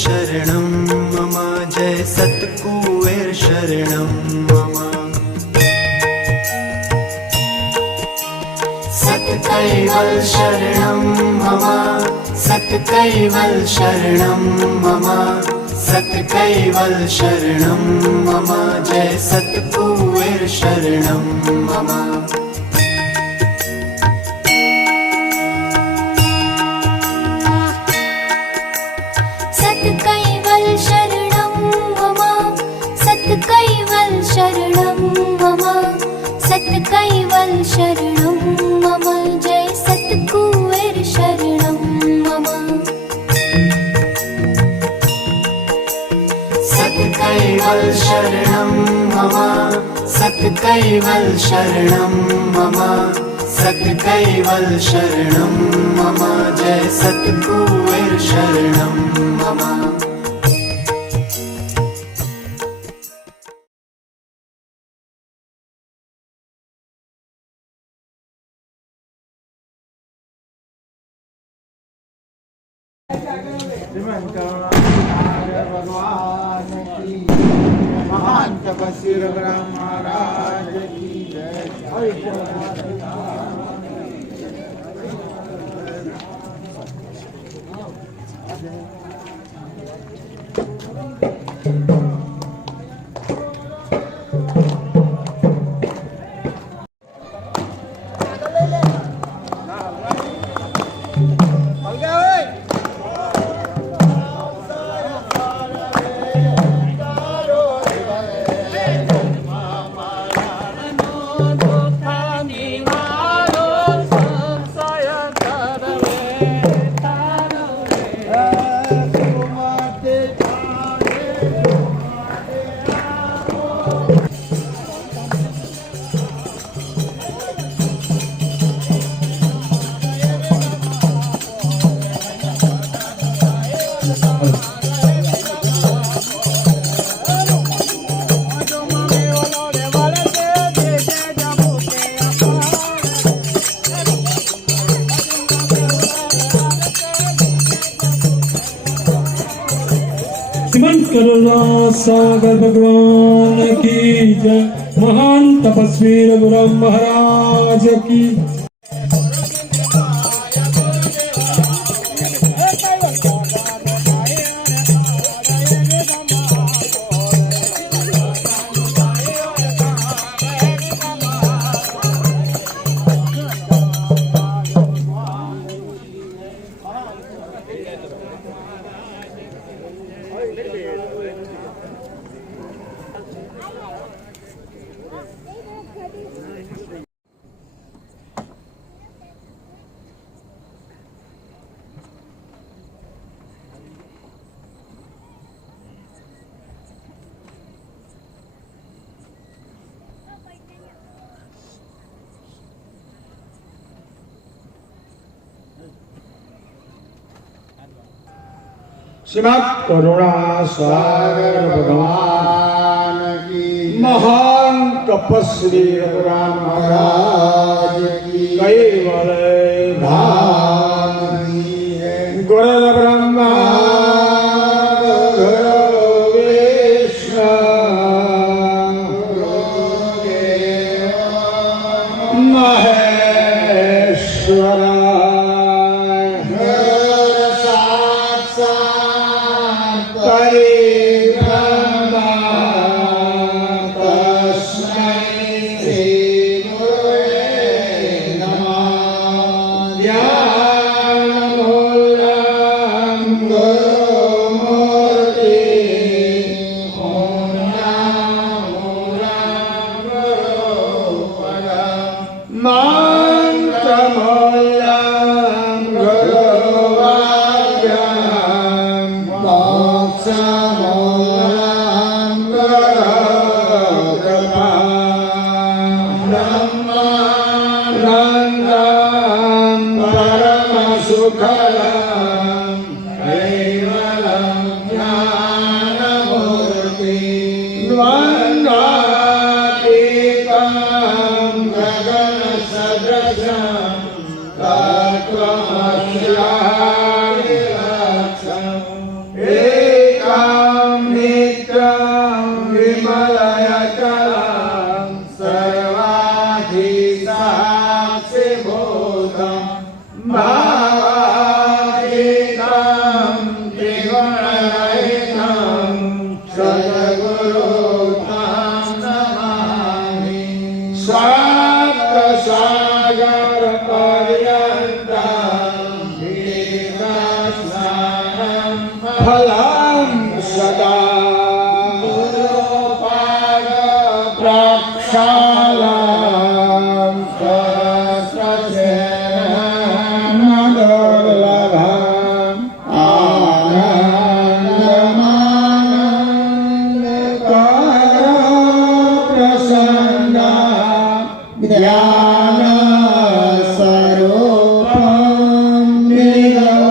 शरणं मम जय सत्कुबेर शरणं मम सत्कैवल शरणं मम सत्कैवल शरणं मम सत्कैवल शरणं मम जय सत्कुबेर शरणं मम सत्कैवल शरणं मम सत्कैवल शरणं मम सत्कैवल शरणं मम जय सत्कुबेर शरणं मम सत्कैवल शरणं मम सत्कैवल शरणं मम सत्कैवल शरणं मम जय सत्कुबेर शरणं मम भगवान की महान तपस्वी रघुराम महाराज की जय। करुणा सागर भगवान की जय। महान तपस्वी रघुराम महाराज की श्रीमद् करुणा सागर भगवान की महान तपस्वी रघुराम महाराज की कैवल धाम गुरु ब्रह्मा गुरु विष्णु महेश्वर Hey! સદગુરુ તામ નમામિ સાત સાગર પર્યંતમ વિદસ્નાનમ ફલમ સદા ગુરુપાદ પ્રક્ષાલમ સહસ્રસેન દુર્લભમ આનંદમાનંદકર પ્રસન્ના જ્ઞાન સ્વરૂપમ નિરોધમોક્તમ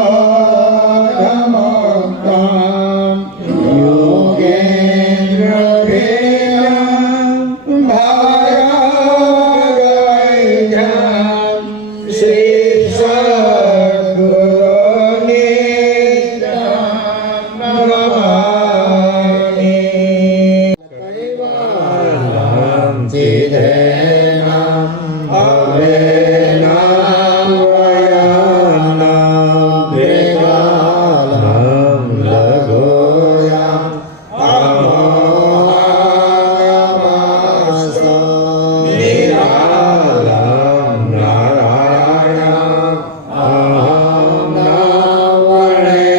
યોગેન્દ્ર પ્રિયમ ભાગવૈધ્યમ શ્રી સદ્ગુરુની નમામિ સિદ્ધેનામ અવેનામ વયાનામ દ્વિકાલામ લઘોયામ અમોહાયામાસ્તા નિરાલામ નારાયણામ અહમ નાવણેયામ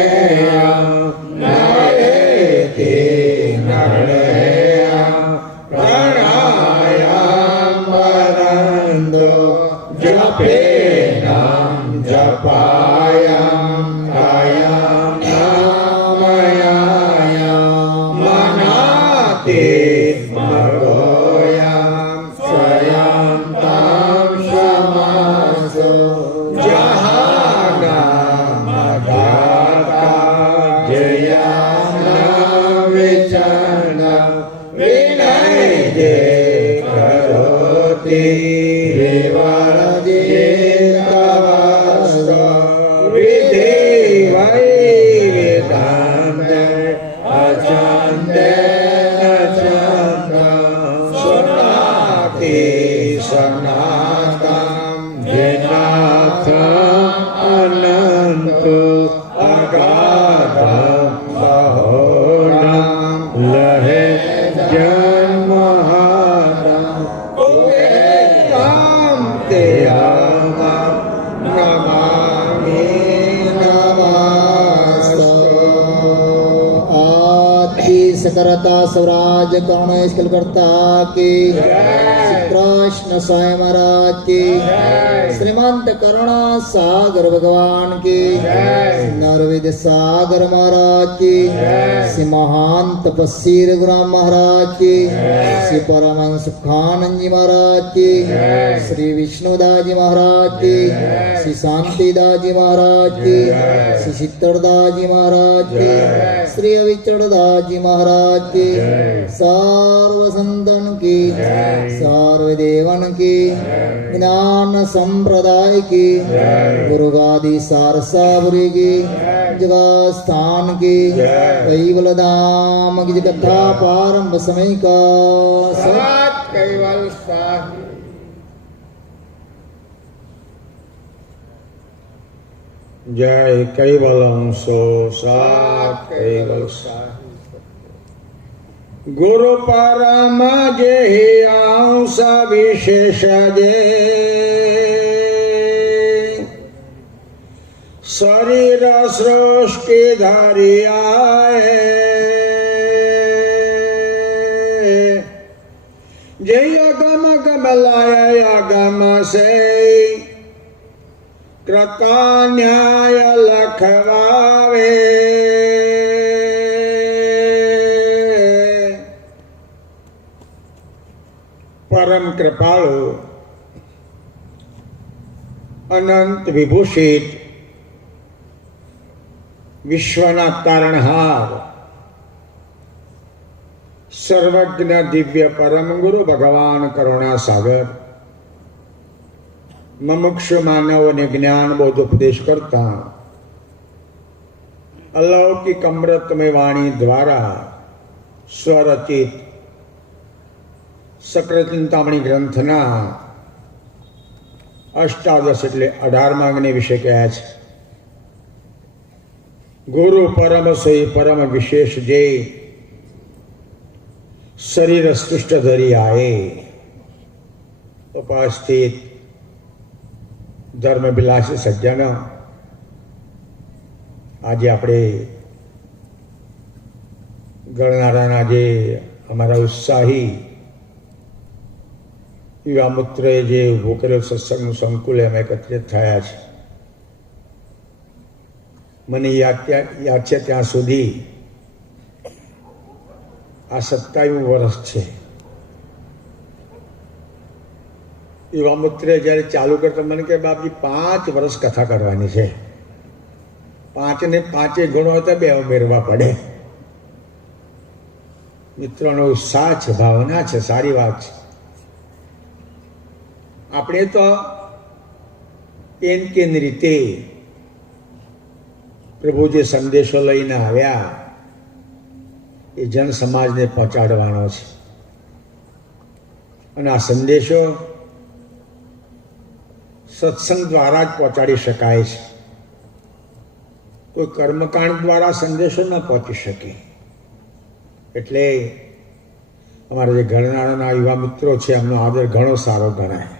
નરેતિ નરણેયામ પ્રણાયામ વદન્તો જપેનામ જપાયામ કાયામ નામયાયામ મનાતિ સ્મરોયામ સ્વયંતામ શમાસો જહાનામ અધાતા જયાના વિચરણા વિનય જે કરોતિ વિવરજે તવસ્વ વિધિ વૈવેદાંતે અચંતે અચંતમ સ્વનાતિ સનાતમ વિનાથમ અનંતો અગાધમ બહોળમ લહે જન્મહારમ કુબેરમ તેયમમ નમામિ નમસ્તો आदि सकरता स्वराज करुणेश कलकर्ता की श्री कृष्ण साई महाराज की श्रीमंत करुणा सागर भगवान की नरविद सागर महाराज की श्री महान तपस्वी रघुराम महाराज की श्री परमहंस सुखानंद जी महाराज की श्री विष्णुदास जी महाराज की श्री शांतिदास जी महाराज की श्री चित्तरदास जी महाराज की श्री अविचरदास जी महाराज की सर्व संतन की सर्व देवन की ज्ञान संप्रदाय की गुरुगादि सारसापुरी की जगह स्थान की कैवल धाम की कथा प्रारंभ समय का સત કૈવલ સાહી જય કૈવલંસો સાત કૈવલ સાહી ગુરુ પરમ જે અંશ વિશેષ જે શરીર સૃષ્ટિ ધરિયાએ જે અગમ કમલાય અગમ સે કૃતા ન્યાય લખવાવે પરમ કૃપાળુ અનંત વિભૂષિત વિશ્વના તારણહાર સર્વજ્ઞ દિવ્ય પરમ ગુરુ ભગવાન કરુણા સાગર મમુક્ષુ માનવોને જ્ઞાન બોધ ઉપદેશ કરતા અલૌકિક અમૃતમય વાણી દ્વારા સ્વરચિત સકળ ચિંતામણી ગ્રંથના અષ્ટાદશ એટલે 18મા અંગને વિશે કહ્યા છે. ગુરુ પરમ સોઈ પરમ વિશેષ જે શરીર સ્પૃષ્ટ ધરી આએ ઉપસ્થિત ધર્મભિલાષી સજ્જન, આજે આપણે ગણનારાના જે અમારા ઉત્સાહી યુવા મિત્રએ જે ઉભો કરેલ સત્સંગનું સંકુલ એમ એકત્રિત થયા છે. મને યાદ છે ત્યાં સુધી આ 27મું વર્ષ છે. યુવા મિત્રે જ્યારે ચાલુ કરતા મને કહે, બાપજી 5 વર્ષ કથા કરવાની છે, 5 ને 5 ગણો હોય તો 2 ઉમેરવા પડે. મિત્રોનો ઉત્સાહ છે, ભાવના છે, સારી વાત છે. આપણે તો કેન રીતે પ્રભુ જે સંદેશો લઈને આવ્યા એ જન સમાજને પહોંચાડવાનો છે. અને આ સંદેશો સત્સંગ દ્વારા જ પહોંચાડી શકાય છે. કોઈ કર્મકાંડ દ્વારા સંદેશો ન પહોંચી શકે. એટલે અમારા જે ગણનારાના યુવા મિત્રો છે એમનો આદર ઘણો સારો ગણાય.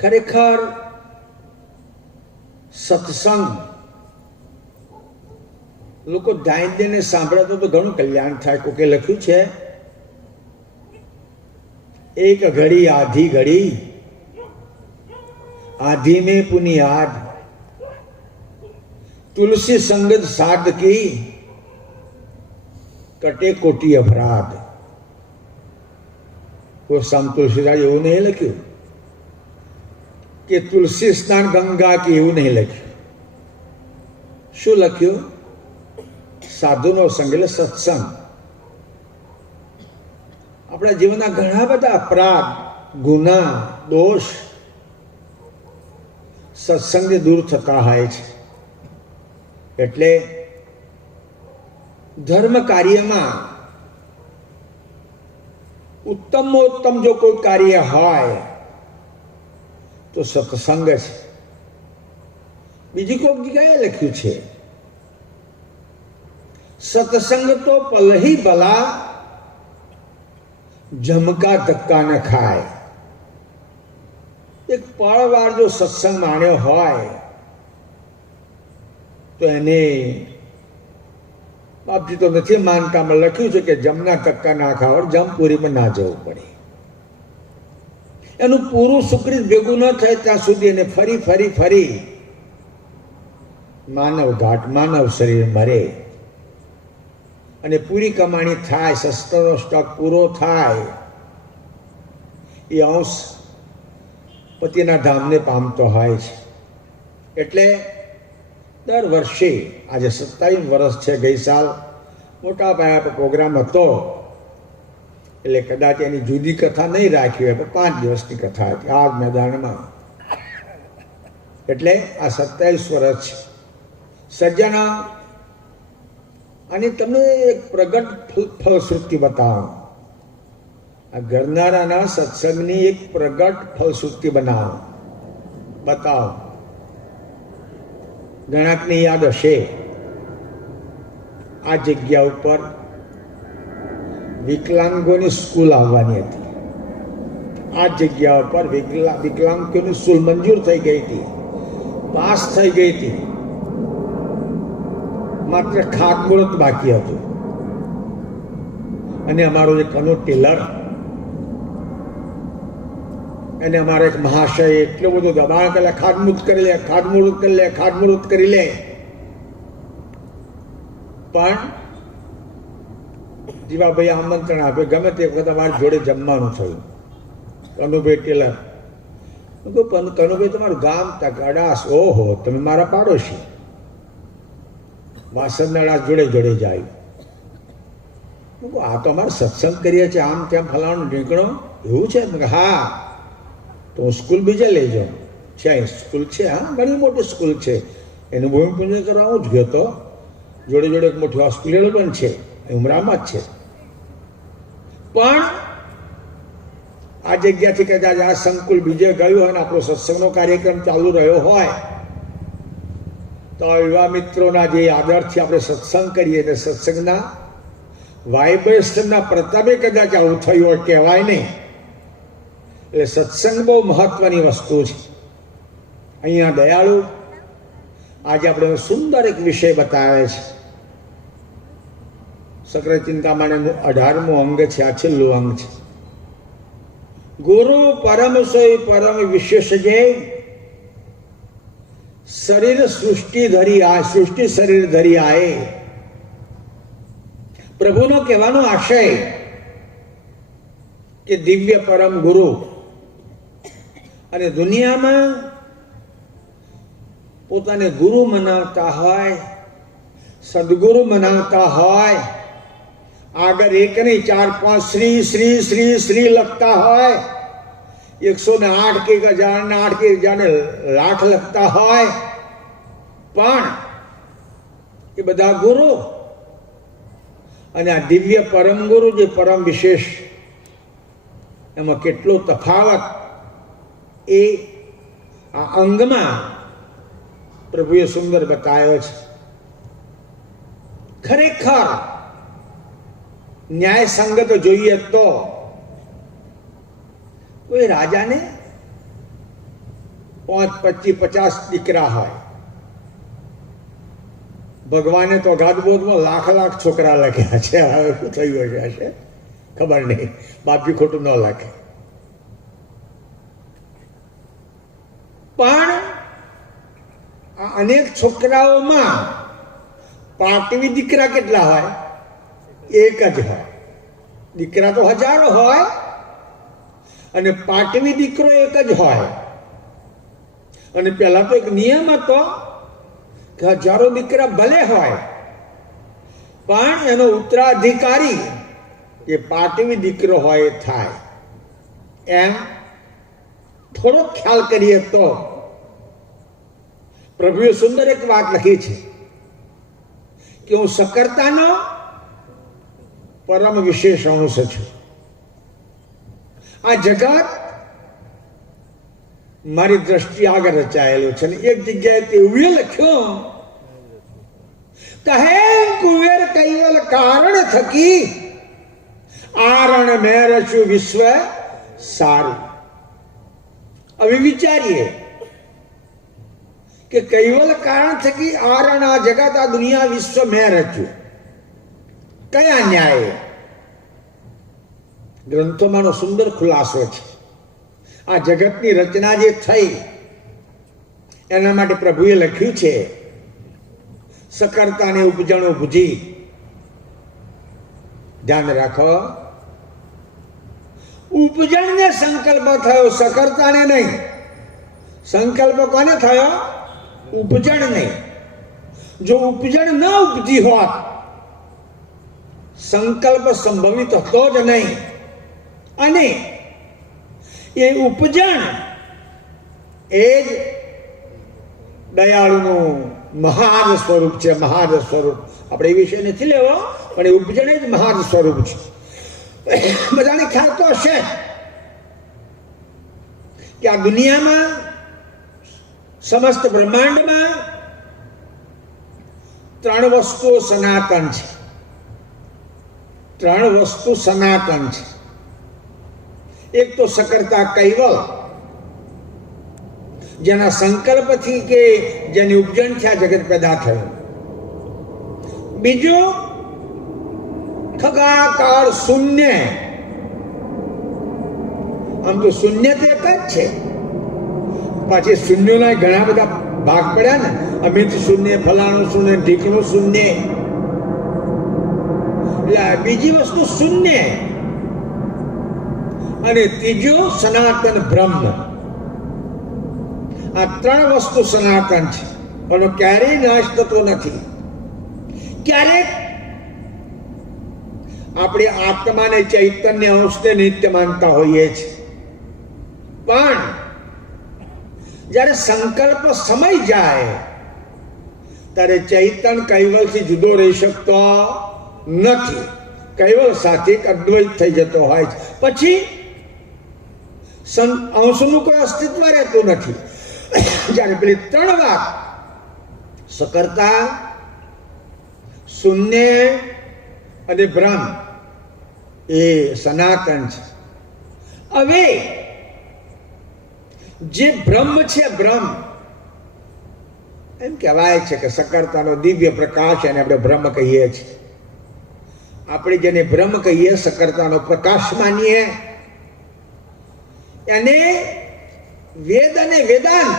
ખરેખર સત્સંગ લોકો દાઈ દઈને સાંભળે તો ઘણું કલ્યાણ થાય. કોકે લખ્યું છે, એક ઘડી આધી ઘડી आधी में पुनियाद तुलसी संगत साध की कटे कोटी अपराध. वो सम तुलसीदास એવું નહીં લખ્યું કે તુલસી સ્નાન ગંગા કે, એવું નહીં લખ્યું. શું લખ્યું? સાધુનો સંગ એટલે સત્સંગ. આપણા જીવનના ઘણા બધા અપરાધ, ગુના, દોષ સત્સંગથી દૂર થતા હોય છે. એટલે ધર્મ કાર્યમાં ઉત્તમોત્તમ જો કોઈ કાર્ય હોય તો સત્સંગ છે. બીજી કોઈક જગ્યાએ લખ્યું છે, સત્સંગ તો પલહી ભલા જમકા ધક્કા ન ખાય. એક પળવાર જો સત્સંગ માણ્યો હોય તો એને બાપજી તો નથી માનતા, માં લખ્યું છે કે જમના ધક્કા ના ખાવ, જમપુરીમાં ના જવું પડે. એનું પૂરું સુકૃત ભેગું ન થાય ત્યાં સુધી એને ફરી ફરી ફરી માનવ ઘાટ, માનવ શરીર મરે. અને પૂરી કમાણી થાય, શસ્ત્રનો સ્ટોક પૂરો થાય, એ અંશ પતિના ધામને પામતો હોય છે. એટલે દર વર્ષે, આજે 27 વર્ષ છે, ગઈ સાલ મોટા પાયા પર પ્રોગ્રામ હતો એટલે કદાચ એની જુદી કથા નહીં રાખી હોય, પણ 5 દિવસની કથા હતી આ મેદાનમાં. એટલે આ 27 વર્ષ છે. સજ્જના, અને તમને એક પ્રગટ ફલશ્રુતિ બતાવો. આ ગરનારાના સત્સંગની એક પ્રગટ ફલશ્રુતિ બતાવો. ઘણાકને યાદ હશે, આ જગ્યા ઉપર વિકલાંગોની સ્કૂલ આવવાની હતી. આ જગ્યા ઉપર વિકલાંગોની સ્કૂલ મંજૂર થઈ ગઈ હતી, પાસ થઈ ગઈ હતી. માત્ર ખાતમુહૂર્ત બાકી હતું. અને અમારો જે કનુ ટેલર, એને અમારા એક મહાશય એટલું બધું દબાણ કરે, ખાતમુહૂર્ત કરી લે, ખાતમુહૂર્ત કરી લે, ખાતમુહૂર્ત કરી લે. પણ જીવાભાઈ આમંત્રણ આપ્યું, ગમે તે વખત અમારી જોડે જમવાનું થયું. કનુભાઈ ટેલર, કનુભાઈ તમારું ગામ? તક અડાસ. ઓહો, તમે મારા પાડોશી. વાસણના અડાસ જોડે જોડે જાય. આ તો અમારે સત્સંગ કરીએ છીએ, આમ તેમ ફલાણું નીકળો, એવું છે? હા, તો સ્કૂલ બીજે લઈ જાઓ. છે સ્કૂલ છે, હા, ઘણી મોટી સ્કૂલ છે, એનું ભૂમિપૂજન કરાવવું જ ગયો તો. જોડે જોડે એક મોટી હોસ્પિટલ પણ છે, ઉમરામાં જ છે. પણ આ જગ્યાથી કદાચ આ સંકુલ બીજે ગયું હોય ને આપણો સત્સંગનો કાર્યક્રમ ચાલુ રહ્યો હોય તો યુવા મિત્રોના જે આદરથી આપણે સત્સંગ કરીએ, એટલે સત્સંગના વાઇબ્રેશનના પ્રતાપે કદાચ આવું થયું હોય, કહેવાય નહીં. એટલે સત્સંગ બહુ મહત્વની વસ્તુ છે. અહીંયા દયાળુ આજે આપણે સુંદર એક વિષય બતાવે છે. સક્ર ચિંતામણીનું 18મું અંગ છે, આ છેલ્લું અંગ છે. ગુરુ પરમ સોય પરમ વિશેષ જે શરીર સૃષ્ટિ ધરી આ સૃષ્ટિ શરીર ધરી આએ. પ્રભુનો કહેવાનો આશય કે દિવ્ય પરમ ગુરુ અને દુનિયામાં પોતાને ગુરુ મનાવતા હોય, સદગુરુ મનાવતા હોય, આગળ એક નહીં 4 5 શ્રી શ્રી શ્રી શ્રી લખતા હોય, 108 કે 1008 કે 1000 લખતા હોય, પણ એ બધા ગુરુ અને આ દિવ્ય પરમ ગુરુ જે પરમ વિશેષ, એમાં કેટલો તફાવત એ આ અંગમાં પ્રભુએ સુંદર બતાવ્યો છે. ખરેખર ન્યાય સંગત જોઈએ તો કોઈ રાજાને 5 25 50 દીકરા હોય, ભગવાને તો અગાધબોધમાં લાખ છોકરા લખ્યા છે. હવે શું થયું હશે ખબર નહીં, બાપજી ખોટું ન લખે. પણ આ અનેક છોકરાઓમાં પાટવી દીકરા કેટલા હોય? એક જ હોય. દીકરા તો હજારો હોય અને પાટવી દીકરો એક જ હોય. અને પહેલા તો એક નિયમ હતો કે હજારો દીકરા ભલે હોય પણ એનો ઉત્તરાધિકારી એ પાટવી દીકરો હોય એ થાય. એમ થોડો ખ્યાલ કરીએ તો પ્રભુએ સુંદર એક વાત લખી છે કે હું સકર્તાનો પરમ વિશેષ અંશ છું. આ જગત મારી દ્રષ્ટિ આગળ રચાયેલું છે. એક જગ્યાએ તેવું લખ્યું, કહે કુવેર કૈવલ કારણ થકી આરણ મેં રચ્યું વિશ્વ સારું. હવે વિચારીએ કે કૈવલ કારણ થકી આરણ, આ જગત, આ દુનિયા, વિશ્વ મેં રચ્યું. કયા ન્યાય? ગ્રંથોમાંનો સુંદર ખુલાસો છે. આ જગતની રચના જે થઈ એના માટે પ્રભુએ લખ્યું છે, સકર્તાને ઉપજણો ભુજી. ધ્યાન રાખો, ઉપજણને સંકલ્પ થયો, સકર્તાને નહીં. સંકલ્પ કોને થયો? ઉપજણ નહીં. જો ઉપજણ ન ઉપજી હોત, સંકલ્પ સંભવિત હતો જ નહીં. અને એ ઉપજણ એ જ દયાળુનું મહાન સ્વરૂપ છે. મહાન સ્વરૂપ આપણે એ વિષય નથી લેવો, પણ એ ઉપજણ જ મહાન સ્વરૂપ છે. બધાને ખ્યાલ તો હશે કે આ દુનિયામાં, સમસ્ત બ્રહ્માંડમાં 3 વસ્તુઓ સનાતન છે. 3 વસ્તુ સનાતન છે. એક તો સકર્તા કૈવલ, જેના સંકલ્પથી કે જેની ઉપજણથી આ જગત પેદા થયું. બીજું ખગાકાર શૂન્ય. આમ તો શૂન્ય તો એક જ છે, પાછી શૂન્યોના ઘણા બધા ભાગ પડ્યા ને. અમિત શૂન્ય, ફલાણું શૂન્ય, ઢીકણું શૂન્ય. એટલે બીજી વસ્તુ શૂન્ય. અને ત્રીજું સનાતન બ્રહ્મ. આ 3 વસ્તુ સનાતન છે, પણ ક્યારેય નાશ થતો નથી. ક્યારેક આપણે આત્માને, ચૈતન્ય અંશને નિત્ય માનતા હોઈએ છીએ, પણ જ્યારે સંકલ્પ સમય જાય ત્યારે ચૈતન કૈવલથી જુદો રહી શકતો નથી. કૈવલ સાથે એક અદ્વૈત થઈ જતો હોય છે. પછી અંશનું કોઈ અસ્તિત્વ રહેતું નથી. જ્યારે પેલી 3 વાત, સકર્તા, શૂન્ય અને બ્રહ્મ એ સનાતન છે. હવે જે બ્રહ્મ છે, બ્રહ્મ એમ કહેવાય છે કે સકર્તાનો દિવ્ય પ્રકાશ, એને આપણે બ્રહ્મ કહીએ છીએ. આપણે જેને બ્રહ્મ કહીએ, સકર્તાનો પ્રકાશ માનીએ, એને વેદ અને વેદાંત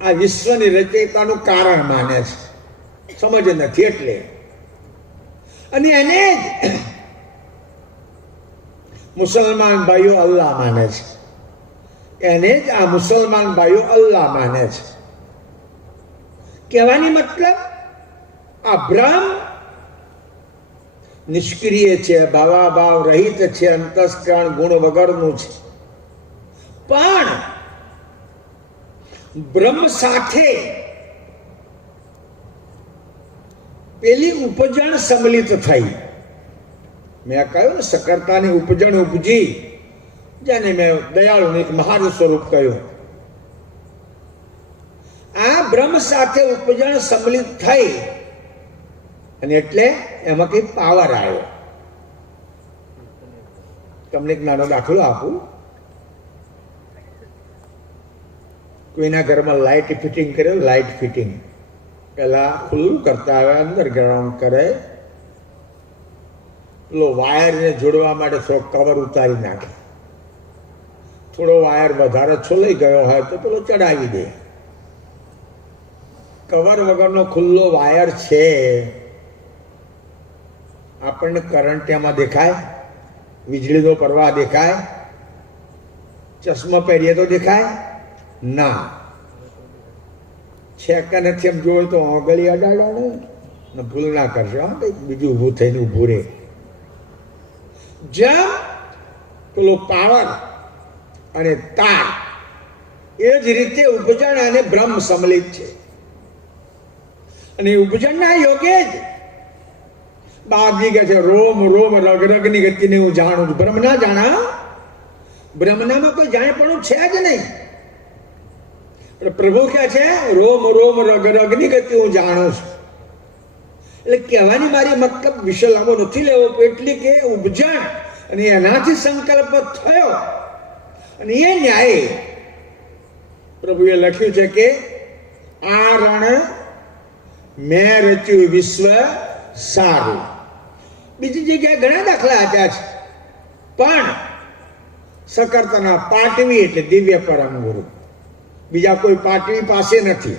આ વિશ્વની રચયિતાનું કારણ માને છે. સમજ નથી એટલે. અને એને જ મુસલમાન ભાઈઓ અલ્લાહ માને છે. એને જ આ મુસલમાન ભાઈઓ અલ્લાહ માને છે. કહેવાની મતલબ આ બ્રહ્મ નિષ્ક્રિય છે, ભાવાભાવ રહિત છે, અંતસ્કરણ ગુણ વગરનું છે. પણ બ્રહ્મ સાથે પેલી ઉપજણ સંમિલિત થઈ. મેં કહ્યું ને, સકર્તાની ઉપજણ ઉપજી, જેને મેં દયાળુનું એક મહાન સ્વરૂપ કહ્યું. આ બ્રહ્મ સાથે ઉપજણ સંમિલિત થઈ અને એટલે એમાં કઈ પાવર આવ્યો. તમને એક નાનો દાખલો આપું. કોઈના ઘરમાં લાઇટ ફિટિંગ કરે, લાઇટ ફિટિંગ પેલા ખુલ્લું કરતા આવે, અંડરગ્રાઉન્ડ કરે, પેલો વાયરને જોડવા માટે થોડો કવર ઉતારી નાખે. થોડો વાયર વધારે છોલાઈ ગયો હોય તો પેલો ચડાવી દે. કવર વગરનો ખુલ્લો વાયર છે, આપણને કરંટ એમાં દેખાય, વીજળીનો પ્રવાહ દેખાય, ચશ્મા પહેરીએ તો દેખાય ના. છે કે નથી એમ જોયું તો આંગળી અડાડો ને ભૂલ ના કરશો. હા, કંઈક બીજું ઊભું થઈને ઊભું રહે. જેમ પેલો પાવર અને તાર, એ જ રીતે ઉપજણ અને બ્રહ્મ સંમિલિત છે. અને ઉપજણના યોગે જ બાપજી કહે છે, રોમ રોમ રગ રગની ગતિને હું જાણું છું. બ્રહ્મ ના જાણા? બ્રહ્મનામાં કોઈ જાણેપણું છે જ નહીં. પ્રભુ કહે છે, રોમ રોમ રગ રગની ગતિ હું જાણું છું. એટલે કહેવાની મારી મતલબ વિષય લાંબો નથી લેવો, એટલી કે ઉપજણ અને એનાથી સંકલ્પ થયો. અને એ ન્યાય પ્રભુએ લખ્યું છે કે આ રણ મેં રચ્યું વિશ્વ સારું. બીજી જગ્યાએ ઘણા દાખલા આપ્યા છે, પણ સકર્તાના પાટવી એટલે દિવ્ય પરમ ગુરુ, બીજા કોઈ પાટવી પાસે નથી.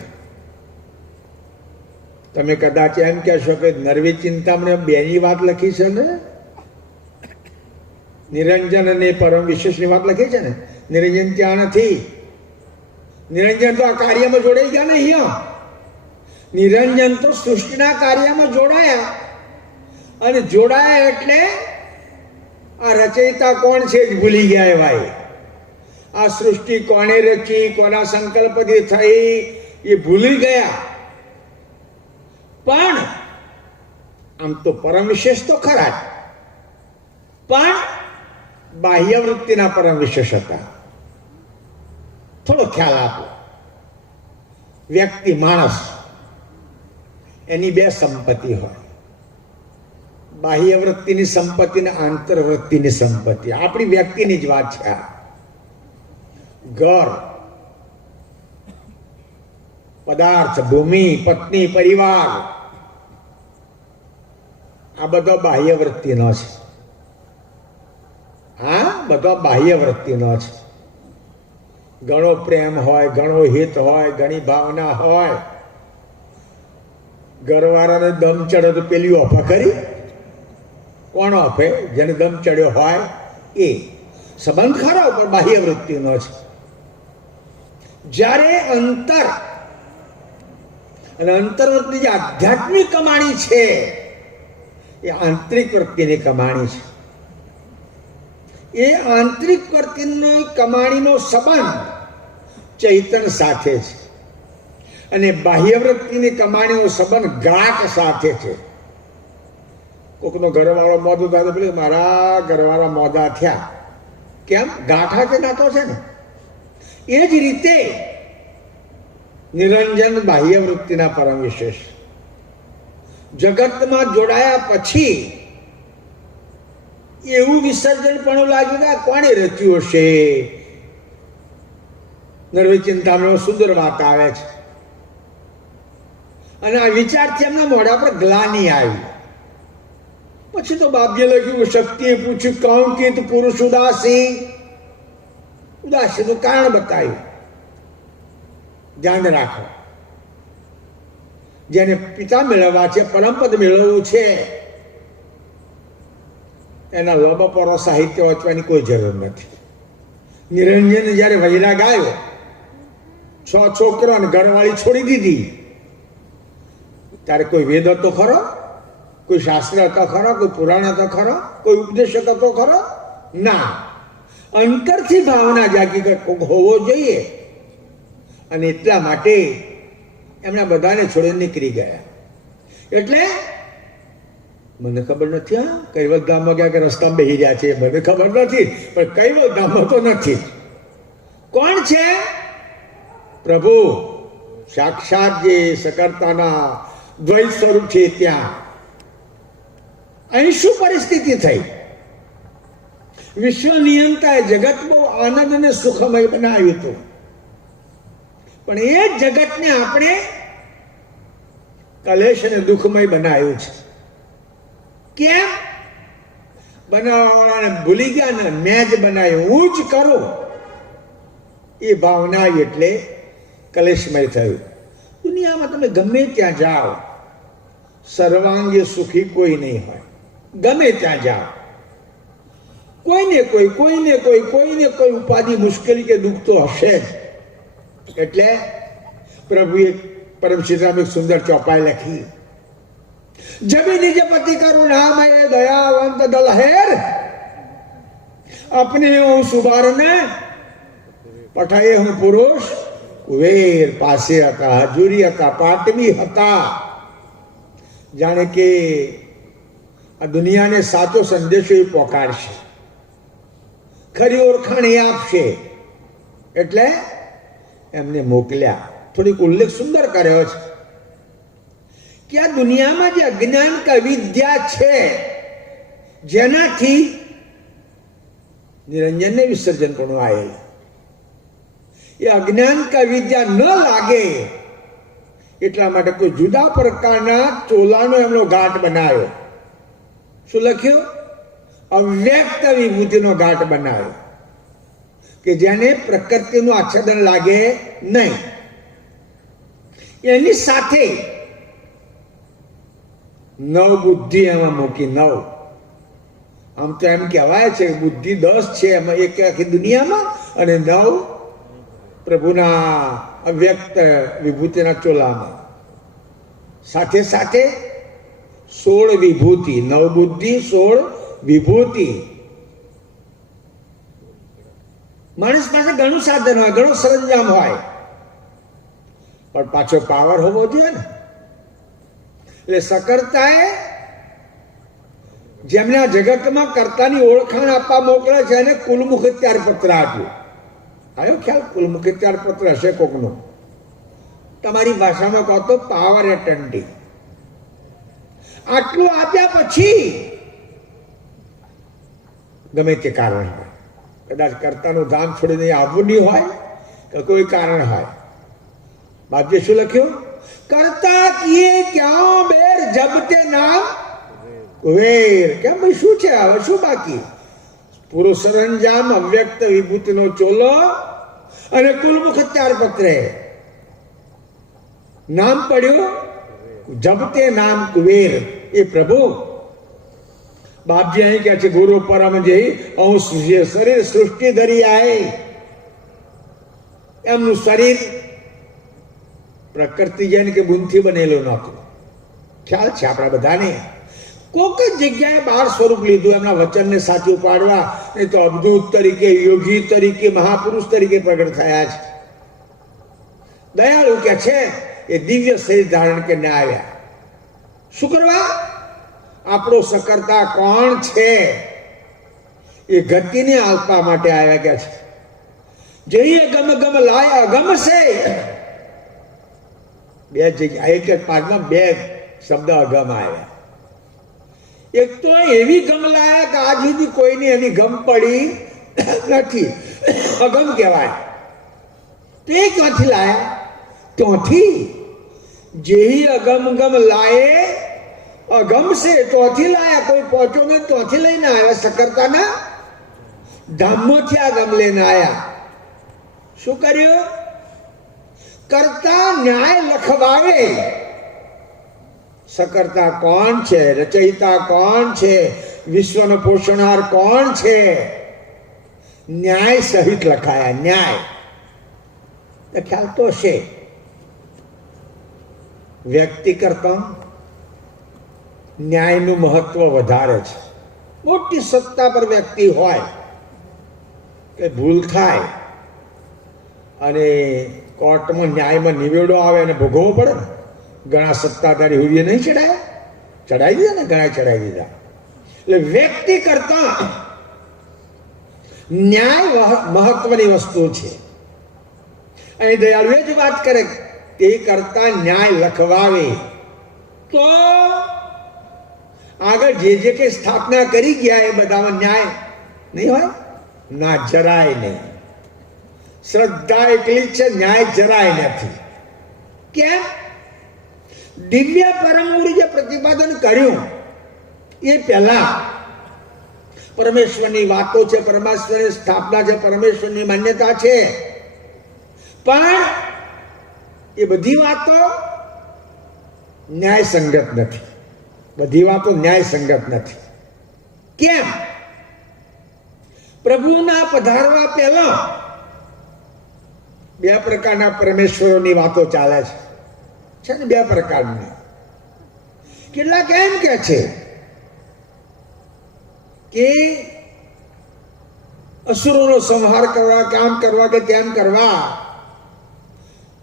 તમે કદાચ એમ કહેશો કે નરવી ચિંતામણી બેની વાત લખી છે ને, નિરંજન અને પરમ વિશેષની વાત લખી છે ને. નિરંજન ત્યાં નથી. નિરંજન તો આ કાર્યમાં જોડાઈ ગયા ને. અહીંયા નિરંજન તો સૃષ્ટિના કાર્યમાં જોડાયા. અને જોડાયા એટલે આ રચયિતા કોણ છે જ ભૂલી ગયા. ભાઈ, આ સૃષ્ટિ કોણે રચી, કોના સંકલ્પથી થઈ, એ ભૂલી ગયા. પણ આમ તો પરમ વિશેષ તો ખરા, પણ બાહ્ય વૃત્તિના પરમ વિશેષ હતા. થોડો ખ્યાલ આપો. વ્યક્તિ, માણસ, એની બે સંપત્તિ હોય. બાહ્ય વૃત્તિની સંપત્તિ ને આંતરવૃત્તિની સંપત્તિ. આપણી વ્યક્તિની જ વાત છે. ઘર, પદાર્થ, ભૂમિ, પત્ની, પરિવાર, આ બધો બાહ્ય વૃત્તિનો છે. હા, બધો બાહ્ય વૃત્તિનો છે. ઘણો પ્રેમ હોય, ઘણો હિત હોય, ઘણી ભાવના હોય. ઘરવાળાને દમ ચડે તો પેલી ઓફા કરી. કોણ ઓફે? જેને દમ ચડ્યો હોય એ. સંબંધ ખરો પણ બાહ્ય વૃત્તિનો છે. જ્યારે અંતર અને અંતર્વૃત્તિની જે આધ્યાત્મિક કમાણી છે એ આંતરિક વૃત્તિની કમાણી છે. એ આંતરિક વૃત્તિની કમાણીનો સંબંધ ચૈતન સાથે છે અને બાહ્ય વૃત્તિની કમાણીનો સંબંધ ગાંઠ સાથે છે. કોકનો ઘરવાળો મોદું થાય તો પેલું મારા ઘરવાળા મોદા થયા. કેમ? ગાંઠા કે નાતો છે ને. એ જ રીતે નિરંજન બાહ્ય વૃત્તિના પરમ વિશેષ. જગતમાં જોડાયા પછી એવું વિસર્જન પણ લાગ્યું કે આ કોણે રચ્યું હશે. નરવી ચિંતામણીમાં સુંદર વાત આવે છે. અને આ વિચારથી એમના મોઢા પર ગ્લાની આવી. પછી તો બાપજીએ લખ્યું, શક્તિએ પૂછ્યું કૌંકિત પુરુષ ઉદાસી. ઉદાસીનું કારણ બતાવ્યું. ધ્યાન રાખો, જેને પિતા મેળવવા છે, પરમપદ મેળવવું છે, એના લોબપરો સાહિત્ય વાંચવાની કોઈ જરૂર નથી. નિરંજને જ્યારે વૈરાગ આવ્યો, 6 છોકરો અને ઘરવાળી છોડી દીધી, ત્યારે કોઈ વેદ હતો ખરો? કોઈ શાસ્ત્ર હતો ખરો? કોઈ પુરાણ હતો ખરો? કોઈ ઉપદેશક હતો ખરો? ના. અંતરથી ભાવના જાગી કે કોક હોવો જોઈએ, અને એટલા માટે એમના બધાને છોડીને નીકળી ગયા. એટલે મને ખબર નથી, હા, કૈવલ્ય ધામમાં ગયા કે રસ્તામાં બેસી રહ્યા છે, મને ખબર નથી, પણ કૈવલ્ય ધામમાં તો નથી. કોણ છે? પ્રભુ સાક્ષાત જે સકર્તાના દ્વૈત સ્વરૂપ છે ત્યાં. અહીં શું પરિસ્થિતિ થઈ? વિશ્વ નિયંતાએ જગત બહુ આનંદ અને સુખમય બનાવ્યું હતું, પણ એ જગતને આપણે કલેશ અને દુઃખમય બનાવ્યું છે. કેમ? બનાવવાને ભૂલી ગયા ને મેં જ બનાવ્યું, હું જ કરું, એ ભાવના એટલે કલેશમય થયું. દુનિયામાં તમે ગમે ત્યાં જાઓ, સર્વાંગે સુખી કોઈ નહીં હોય. ગમે ત્યાં જાઓ, કોઈને કોઈ ઉપાધિ, મુશ્કેલી કે દુઃખ તો હશે જ. એટલે પ્રભુએ પરમસિદ્ધામ એક સુંદર ચોપાઈ લખી, જબી નિજ પતિ કરુણામય દયાવંત દલહેર अपने હું સુબારને પઠાયે હું પુરુષ કુવેર. પાસે હતા, હજુરી હતા, પાટવી હતા. જાણે કે આ દુનિયાને સાચો સંદેશો એ પોકારશે, ખરી ઓળખાણ એ આપશે, એટલે એમને મોકલ્યા. થોડીક ઉલ્લેખ સુંદર કર્યો છે કે આ દુનિયામાં જે અજ્ઞાન કા વિદ્યા છે, જેનાથી નિરંજનને વિસર્જન પણ આવેલ, એ અજ્ઞાન કા વિદ્યા ન લાગે એટલા માટે કોઈ જુદા પ્રકારના ચોલાનો એમનો ઘાટ બનાવ્યો. શું લખ્યું? અવ્યક્ત વિભૂતિનો ઘાટ બનાવ્યો, કે જેને પ્રકૃતિનું આચ્છાદન લાગે નહીં. એની સાથે 9 બુદ્ધિ એમાં મૂકી. 9 આમ તો એમ કહેવાય છે બુદ્ધિ 10 છે એમાં, એક આખી દુનિયામાં, અને 9 પ્રભુના અવ્યક્ત વિભૂતિના ચોલામાં. સાથે સાથે 16 વિભૂતિ. 9 બુદ્ધિ, 16 વિભૂતિ. માણસ પાસે ઘણું સાધન હોય, ઘણો સરંજામ હોય, પણ પાછો પાવર હોવો જોઈએ ને. એટલે સકર્તાએ જેમને આ જગતમાં કર્તાની ઓળખાણ આપવા મોકલે છે એને કુલમુખત્યાર પત્ર આપ્યું. આવ્યો ખ્યાલ? કુલમુખત્યાર પત્ર હશે કોકનો, તમારી ભાષામાં કહો તો પાવર એટર્ની. આટલું આપ્યા પછી ગમે તે કારણ હોય, કદાચ કર્તાનું ધામ છોડીને આવવું નહીં હોય કે કોઈ કારણ હોય, બાપજીએ શું લખ્યું? કરતા કિએ ક્યાં બેર જબતે નામ કુવેર. કેમ ભાઈ, શું છે હવે? શું બાકી? પૂરો સરંજામ, અવ્યક્ત વિભૂતિનો ચોલો અને કુલમુખત્યાર પત્રે નામ પડ્યું જબતે નામ કુવેર. એ પ્રભુ બાપજી અહીં કહે છે, ગુરુ પરમ જઈ અંશ શરીર સૃષ્ટિ ધરી આય. એમનું શરીર પ્રકૃતિ જેને કે બુનથી બનેલું નહોતું. ખ્યાલ છે આપણા બધાને. કોક જ જગ્યાએ 12 સ્વરૂપ લીધું એમના વચનને સાચું પાડવા, નહીં તો અવધૂત તરીકે, યોગી તરીકે, મહાપુરુષ તરીકે પ્રગટ થયા છે. દયાળુ કે છે એ દિવ્ય શરીર ધારણ કરીને આવ્યા. શું કરવા? આપણો સકર્તા કોણ છે એ ગતિને આપવા માટે આવ્યા. કે છે જઈએ ગમ ગમ લાય અગમ છે. 2 જગ્યા, એક પાઠમાં 2 શબ્દ અગમ આવ્યા. એક તો એવી ગમ લાયા કે આજ સુધી કોઈને એની ગમ પડી નથી, અગમ કહેવાય. તે ક્યાંથી લાયા? ત્યાંથી જે અગમ ગમ લાયે અગમ છે ત્યાંથી લાયા. કોઈ પહોંચો ને ત્યાંથી લઈને આવ્યા. સકરતાના ધામમાંથી આ ગમ લઈને આવ્યા. શું કર્યું? કરતા ન્યાય લખવાવે. સકર્તા કોણ છે? રચયિતા કોણ છે? વિશ્વનો પોષણહાર કોણ છે? ન્યાય સહિત લખાયા. ન્યાય ખ્યાલ તો હશે. વ્યક્તિ કરતા ન્યાયનું મહત્વ વધારે છે. મોટી સત્તા પર વ્યક્તિ હોય કે ભૂલ થાય અને કોર્ટમાં ન્યાયમાં નિવેડો આવે અને ભોગવવો પડે ને. ઘણા સત્તાધારી હુરીએ નહીં ચડાયા? ચડાવી દીધા ને, ઘણા ચડાવી દીધા. એટલે વ્યક્તિ કરતા ન્યાય મહત્વની વસ્તુ છે. અહીં દયાળુ જ વાત કરે, તે કરતા ન્યાય લખવાવે તો આગળ જે જે કઈ સ્થાપના કરી ગયા એ બધામાં ન્યાય નહીં હોય? ના, જરાય નહીં. શ્રદ્ધા એટલી છે, ન્યાય જરાય નથી. કેમ? દિવ્ય પરમગુરુ જે પ્રતિપાદન કર્યું એ પહેલા પરમેશ્વરની વાતો છે, પરમેશ્વરની સ્થાપના છે, પરમેશ્વરની માન્યતા છે, પણ એ બધી વાતો ન્યાય સંગત નથી. બધી વાતો ન્યાય સંગત નથી. કેમ? પ્રભુના પધારવા પહેલા બે પ્રકારના પરમેશ્વરોની વાતો ચાલે છે ને, બે પ્રકારની. કેટલાક એમ કે છે કે અસુરોનો સંહાર કરવા, કામ કરવા કે તેમ કરવા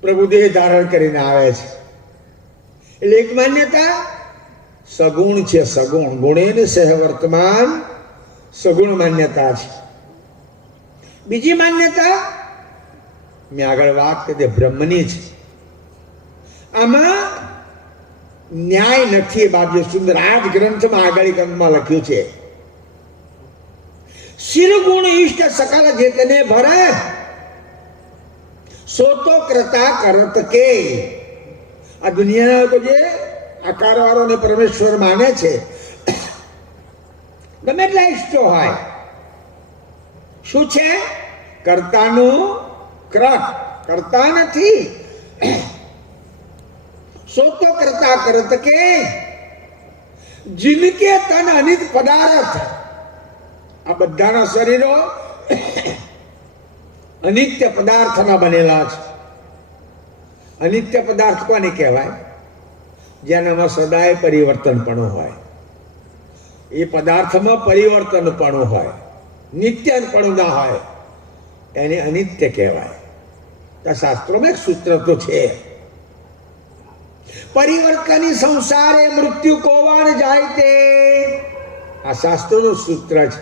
પ્રભુ દેહ ધારણ કરીને આવે છે. એટલે એક માન્યતા સગુણ છે. સગુણ ગુણેન સહ વર્તમાન સગુણ માન્યતા છે. બીજી માન્યતા મેં આગળ વાત કરી બ્રહ્મની છે. આમાં ન્યાય નથી. બાજુ સુંદર આ જ ગ્રંથમાં આગળ ગ્રંથમાં લખ્યું છે, શિરગુણ ઈષ્ટ સકલ જેતને ભરે સો તો કરતા કરત કે. આ દુનિયા તો જે આકાર વાળો પરમેશ્વર માને છે, ગમે એટલા ઈષ્ટો હોય, શું છે? કર્તાનું ક્રત કરતા નથી. સો તો કરતા કરત કે જિનકે તન અનિત પદાર્થ. આ બધાના શરીરો અનિત્ય પદાર્થના બનેલા છે. અનિત્ય પદાર્થ કોને કહેવાય? જેનામાં સદાય પરિવર્તનપણું હોય. એ પદાર્થમાં પરિવર્તનપણું હોય, નિત્યપણું ના હોય, એને અનિત્ય કહેવાય. તો શાસ્ત્રોમાં એક સૂત્ર તો છે, પરિવર્તની સંસારે મૃત્યુ કોવાણ જાય તે. આ શાસ્ત્રોનું સૂત્ર છે.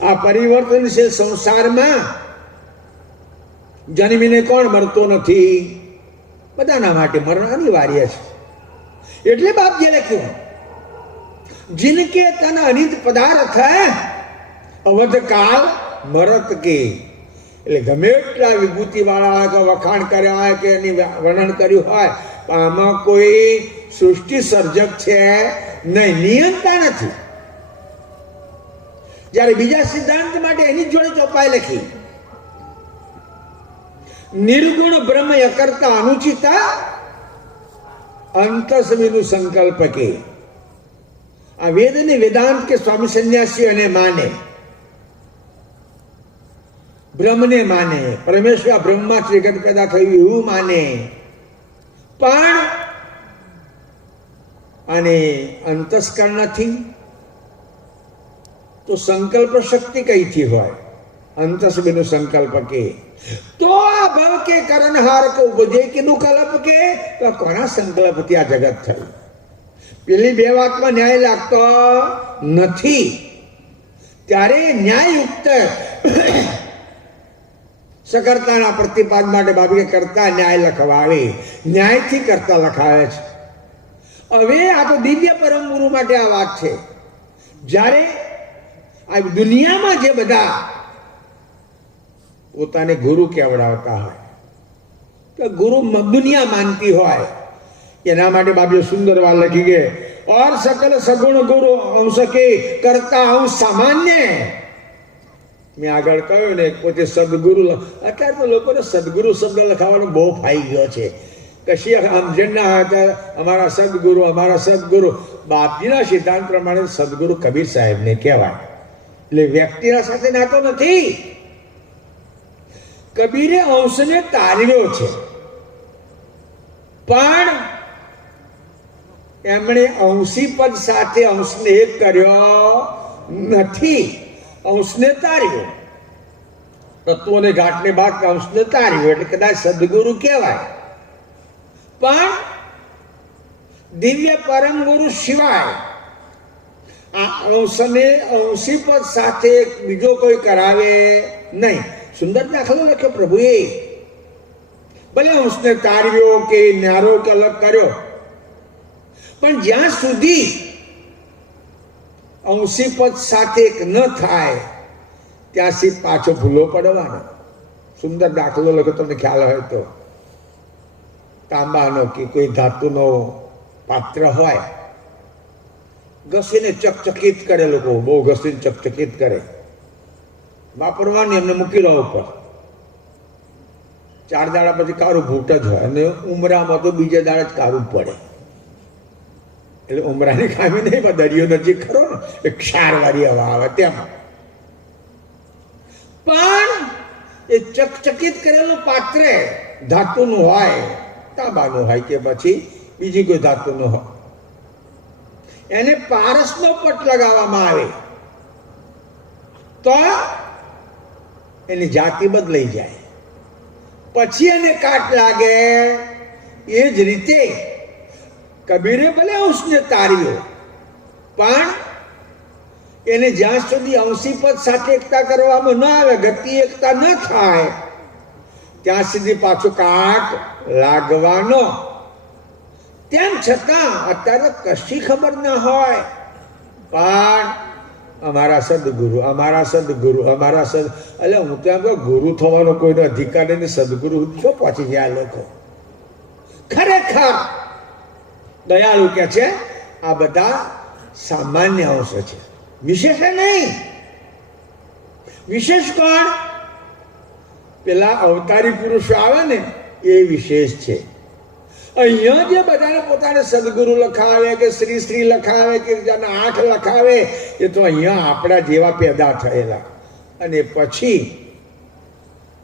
આ પરિવર્તનશીલ સંસારમાં જન્મીને કોણ મરતો નથી? બધાના માટે મરણ અનિવાર્ય છે. એટલે બાપજીએ લખ્યું, જિનકે તન અનિત પદાર્થ અવધ કાલ મરત કે. એટલે ગમે એટલા વિભૂતિ વાળા કે વખાણ કર્યા હોય કે એની વર્ણન કર્યું હોય, આમાં કોઈ સૃષ્ટિ સર્જક છે નહીં, નિયંતા નથી. જ્યારે બીજા સિદ્ધાંત માટે એની જોડે ચોપાઈ લખી, નિર્ગુણ બ્રહ્મ કરતા અનુચિતા અંતસ્મિનું સંકલ્પ કે. આ વેદ ને વેદાંત કે સ્વામી સંન્યાસી અને માને, બ્રહ્મને માને, પરમેશ્વર બ્રહ્મમાંથી જગત પેદા થયું એવું માને, પણ આને અંતસ્કરણથી તો સંકલ્પ શક્તિ કઈથી હોય? અંતસ્મિનું સંકલ્પ કે. તો આ ભવ કે કરણહાર કો ઉપજે કે નું કલ્પ કે. તો કોના સંકલ્પથી આ જગત થયું? પેલી બે વાતમાં ન્યાય લાગતો નથી. ત્યારે ન્યાયયુક્ત સકર્તાના પ્રતિપાદ માટે બાબી કરતા ન્યાય લખવાવે. ન્યાયથી કરતા લખાવે છે. હવે આ તો દિવ્ય પરમ ગુરુ માટે આ વાત છે. જ્યારે આ દુનિયામાં જે બધા પોતાને ગુરુ કહેવડાવતા હોય તો ગુરુ દુનિયા માનતી હોય એના માટે બાબીઓ સુંદર વાત લખી કે और सकल सगुण गुरु अंश के करता अंश सामान्य. મેં આગળ કહ્યું ને પોતે સદગુરુ, અત્યારે તો લોકોને સદગુરુ શબ્દ લખાવાનો બહુ ફાઈ ગયો છે. કશી સમજણ ના હતા અમારા સદગુરુ બાપજીના સિદ્ધાંત પ્રમાણે સદગુરુ કબીર સાહેબને કહેવાય. એટલે વ્યક્તિના સાથે નાતો નથી. કબીરે અંશને તાર્યો છે, પણ એમણે અંશી પદ સાથે અંશને એક કર્યો નથી. અંશને તાર્યો, તત્વોને ઘાટને બાદ અંશને તાર્યો એટલે કદાચ સદગુરુ કહેવાય. પણ દિવ્ય પરમ ગુરુ સિવાય આ અંશને અંશી પદ સાથે બીજો કોઈ કરાવે નહીં. સુંદર દાખલો લખ્યો પ્રભુએ. ભલે અંશને તાર્યો કે ન્યારો કે અલગ કર્યો, પણ જ્યાં સુધી અંશી પદ સાથે એક ન થાય ત્યાંથી પાછો ભૂલો પડવાનો. સુંદર દાખલો લખો, તમને ખ્યાલ હોય તો. તાંબાનો કે કોઈ ધાતુનો પાત્ર હોય, ઘસીને ચકચકિત કરે, લોકો બહુ ઘસીને ચકચકિત કરે, વાપરવાની એમને મૂકી રહો ઉપર. 4 દાડા પછી કારું ભૂટ જ હોય અને ઉમરામાં તો બીજા દાડા જ કારું પડે. એટલે ઉમરાની ખામી નહીં, પણ દરિયો નજીક ખરો ને, એક ક્ષારવાળી હવા આવે તેમાં. પણ એ ચકચકિત કરેલું પાત્ર ધાતુનું હોય, તાંબાનું હોય કે પછી બીજી કોઈ ધાતુનું હોય, એને પારસનો પટ લગાવવામાં આવે તો એની જાતિ બદલાઈ જાય, પછી એને કાટ લાગે. એ જ રીતે કબીરે ભલે અંશને તાર્યો, પણ એને જ્યાં સુધી અંશી પદ સાથે એકતા કરવામાં ન આવે, ગતિ એકતા ન થાય, ત્યાં સુધી પાછું કાટ લાગવાનો. તેમ છતાં અત્યારે કશી ખબર ન હોય, પણ અમારા સદગુરુ એટલે હું તો એમ કહું, ગુરુ થવાનો કોઈનો અધિકાર નહીં. સદગુરુ શું પહોંચી ગયા લોકો. ખરેખર દયાળુ કે છે આ બધા સામાન્ય અંશ છે, વિશેષ નહીં. વિશેષ કોણ? પેલા અવતારી પુરુષો આવે ને એ વિશેષ છે. અહીંયા જે બધાને પોતાને સદગુરુ લખાવે કે શ્રી શ્રી લખાવે કે 8 લખાવે, એ તો અહીંયા આપણા જેવા પેદા થયેલા. અને પછી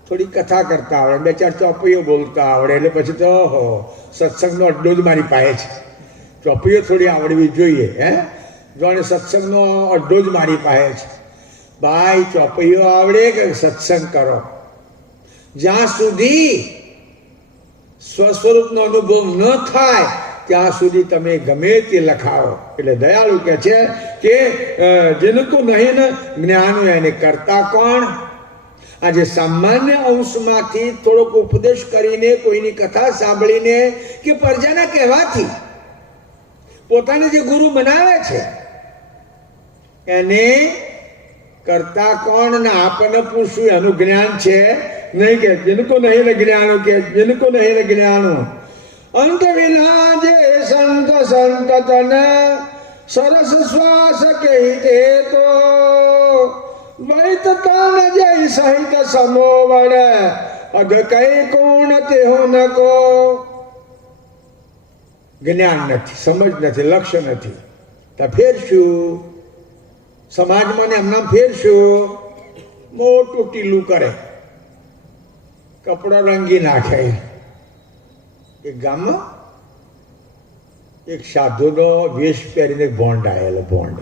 થોડી કથા કરતા આવડે, 2-4 ચોપડીઓ બોલતા આવડે, એટલે પછી તો સત્સંગનો અડ્ડો જ મારી પાસે છે. ચોપડીઓ થોડી આવડવી જોઈએ. જોને સત્સંગનો અડ્ડો જ મારી પાસે છે. ભાઈ ચોપડીઓ આવડે કે સત્સંગ કરો. જ્યાં સુધી સ્વસ્વરૂપનો અનુભવ ન થાય ત્યાં સુધી તમે ગમે તે લખાવો. એટલે દયાળુ કે છે કે જેનકો નહીં જ્ઞાન એને કરતા કોણ? આજે સામાન્ય અંશમાંથી થોડોક ઉપદેશ કરીને, કોઈની કથા સાંભળીને કે પ્રજાના કહેવાથી પોતાને જે ગુરુ બનાવે છે એને કરતા કોણ? ને આપણને પૂછવું એનું જ્ઞાન છે નહીં કે जिनको नहीं ज्ञान के जिनको नहीं ज्ञान अंत विना जे संत संतन सरस श्वास कहते तो वैत तन जय सहित समोवण अग कई कोण ते हो नको. જ્ઞાન નથી, સમજ નથી, લક્ષ્ય નથી, તો ફેરશું સમાજમાં ને એમના ફેરશું. મોટું ટીલું કરે, કપડો રંગી નાખે. એક ગામમાં એક સાધુનો વેશ પહેરીને ભોંડ આવેલો. ભોંડ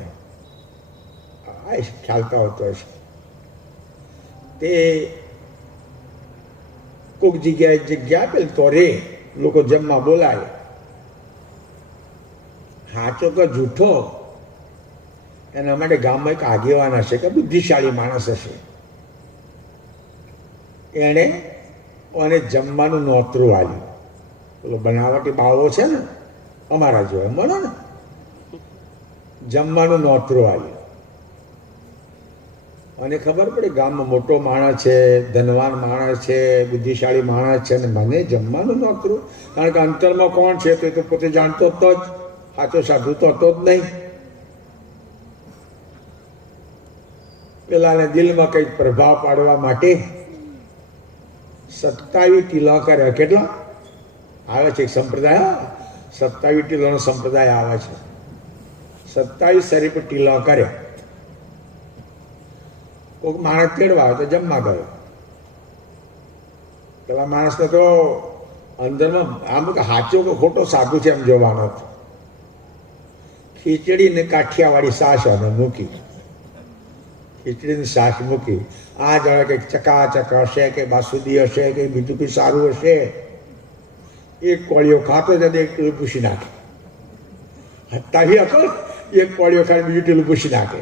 ખ્યાલતા હોતો હશે. તે કોઈક જગ્યા આપેલ તો રે લોકો જમવા બોલાય. સાચો કે જૂઠો એના માટે ગામમાં એક આગેવાન હશે કે બુદ્ધિશાળી માણસ હશે. એણે અને જમવાનું નોતરું આવ્યું. પેલો બનાવટી બાવો છે ને, અમારા જેવા મળો ને જમવાનું નોતરું આવ્યું અને ખબર પડે ગામમાં મોટો માણસ છે, ધનવાન માણસ છે, બુદ્ધિશાળી માણસ છે, અને મને જમવાનું નોતરું. કારણ કે અંતરમાં કોણ છે તો એ તો પોતે જાણતો હતો જ, સાચો સાધુ તો હતો જ નહીં. પેલાને દિલમાં કંઈક પ્રભાવ પાડવા માટે 27 ટીલા કર્યા. કેટલા આવે છે? એક સંપ્રદાય, 27 ટીલાનો સંપ્રદાય આવે છે. 27 શરીર પર ટીલા કર્યા. કોઈક માણસ તેડવા આવે તો જમવા ગયો. પેલા માણસને તો અંદરમાં આમ સાચો કે ખોટો સાધુ છે એમ જોવાનો હતો. ખીચડી ને કાઠિયાવાડી સાસ અને મૂકી, ખીચડીની સાસ મૂકી. આ જાણે કંઈક ચકાચક હશે કે બાસુદી હશે કે બીજું કંઈ સારું હશે. એક કોળીઓ ખાતો જતો એક ટીલું પૂછી નાખે. તારી હતો એક કોળીઓ ખાઈને બીજું ટીલું પૂછી નાખે.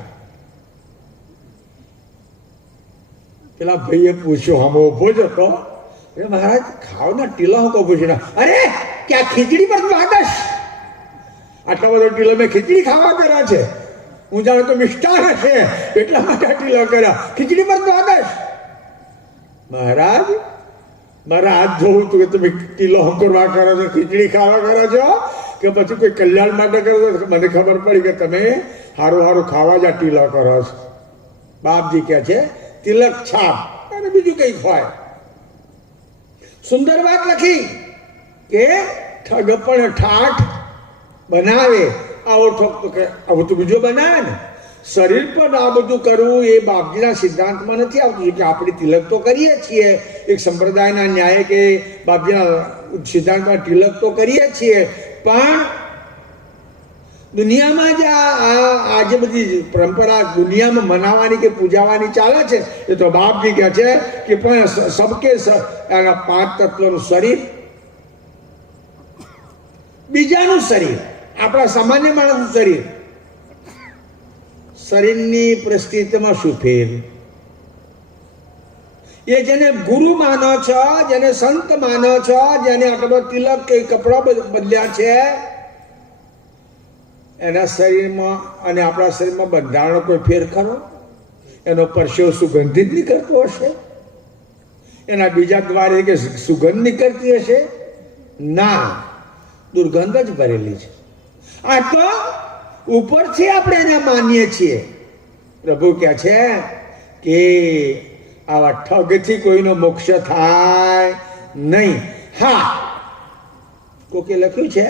પેલા ભાઈએ પૂછ્યું, હમ ઉભો જ હતો, મહારાજ ખાવ ના ટીલા હું કહું પૂછી ના. અરે ક્યાં ખીચડી પર આદર્શ, આટલો બધો ટીલો મેં ખીચડી ખાવા કર્યા છે. હું જાણું તો મિષ્ટાન હશે એટલા માટે ટીલો કર્યા. ખીચડી પર તો આદર્શ. મહારાજ મારે હાથ જોવું હતું કે તમે ટીલો હંકોરવા કરો છો, ખીચડી ખાવા કરો છો કે પછી કોઈ કલ્યાણ માટે કરો છો. મને ખબર પડી કે તમે સારું સારું ખાવા જ આ ટીલો કરો છો. બાપજી કહે છે તિલક છાપ અને બીજું કંઈક હોય. સુંદર વાત લખી કે ઠગ પણ ઠાઠ બનાવે, આવો ઠગ તો આવું તો બીજો બનાવે ને. શરીર પર આ બધું કરવું એ બાપજીના સિદ્ધાંતમાં નથી આવતું. કે આપણે તિલક તો કરીએ છીએ, એક સંપ્રદાયના ન્યાય કે બાપજીના સિદ્ધાંતમાં તિલક તો કરીએ છીએ, પણ દુનિયામાં જે આ જે બધી પરંપરા દુનિયામાં મનાવવાની કે પૂજાવાની ચાલે છે એ તો બાપજી કહે છે કે પણ સબકે એના 5 તત્વનું શરીર, બીજાનું શરીર, આપણા સામાન્ય માણસનું શરીર, શરીરની પરિસ્થિતિમાં શું ફેર? એ જેને ગુરુ માનો છો, જેને સંત માનો છો, જેને આટલો તિલક કે કપડા બદલ્યા છે, એના શરીરમાં અને આપણા શરીરમાં બંધારણનો કોઈ ફેર ખરો? એનો પરસેવો સુગંધિત નીકળતો હશે? એના બીજા દ્વારે કે સુગંધ નીકળતી હશે? ના, દુર્ગંધ જ ભરેલી છે. આ તો ઉપરથી આપણે એને માનીએ છીએ. પ્રભુ કહે છે કે આવા ઠગથી કોઈનો મોક્ષ થાય નહીં. હા, કોકે લખ્યું છે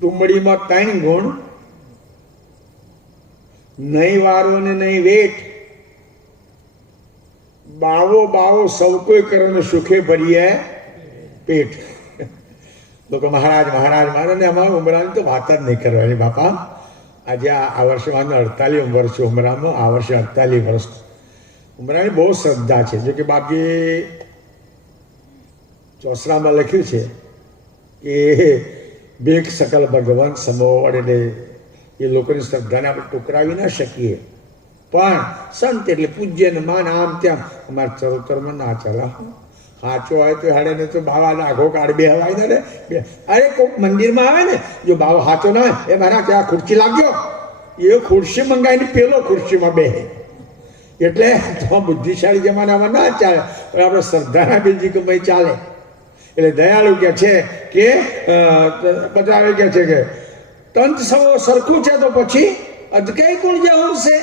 ટુંબડીમાં 3 ગુણ, નહીં વારો ને નહીં વેઠ, બાવો બાવો સૌ કોઈ કરે સુખે ભરીએ પેટ. લોકો મહારાજ મહારાજ મહારાજ ને અમારા ઉમરાની તો વાત જ નહીં કરવાની બાપા. આજે આ વર્ષે મારે 48 વર્ષ છે ઉમરામાં. આ વર્ષે 48 વર્ષ ઉમરાની બહુ શ્રદ્ધા છે. જો કે બાપજી ચોસરામાં લખ્યું છે કે બેક સકલ ભગવાન સમોવડ, એટલે એ લોકોની શ્રદ્ધાને આપણે ટોકરાવી ના શકીએ, પણ સંત એટલે પૂજ્ય ને માન આમ તેમ અમારા ચરોતરમાં ના ચાલે. સાચો હોય તો હાડે ને તો બાવા આઘો કાઢ બે હવાય ને. અરે કોઈક મંદિરમાં આવે ને, જો બાવા સાચો ના હોય એ મારા ત્યાં ખુરશી લાગ્યો, એ ખુરશી મંગાવીને પેલો ખુરશીમાં બે. એટલે તો બુદ્ધિશાળી જમાનામાં ના ચાલે, પણ આપણે શ્રદ્ધાના બીજી કમાઈ ચાલે. એટલે દયાળુ કે છે કે બધા કે છે કે તંત સવો સરખું છે તો પછી અધકઈ કોણ જે હોશે?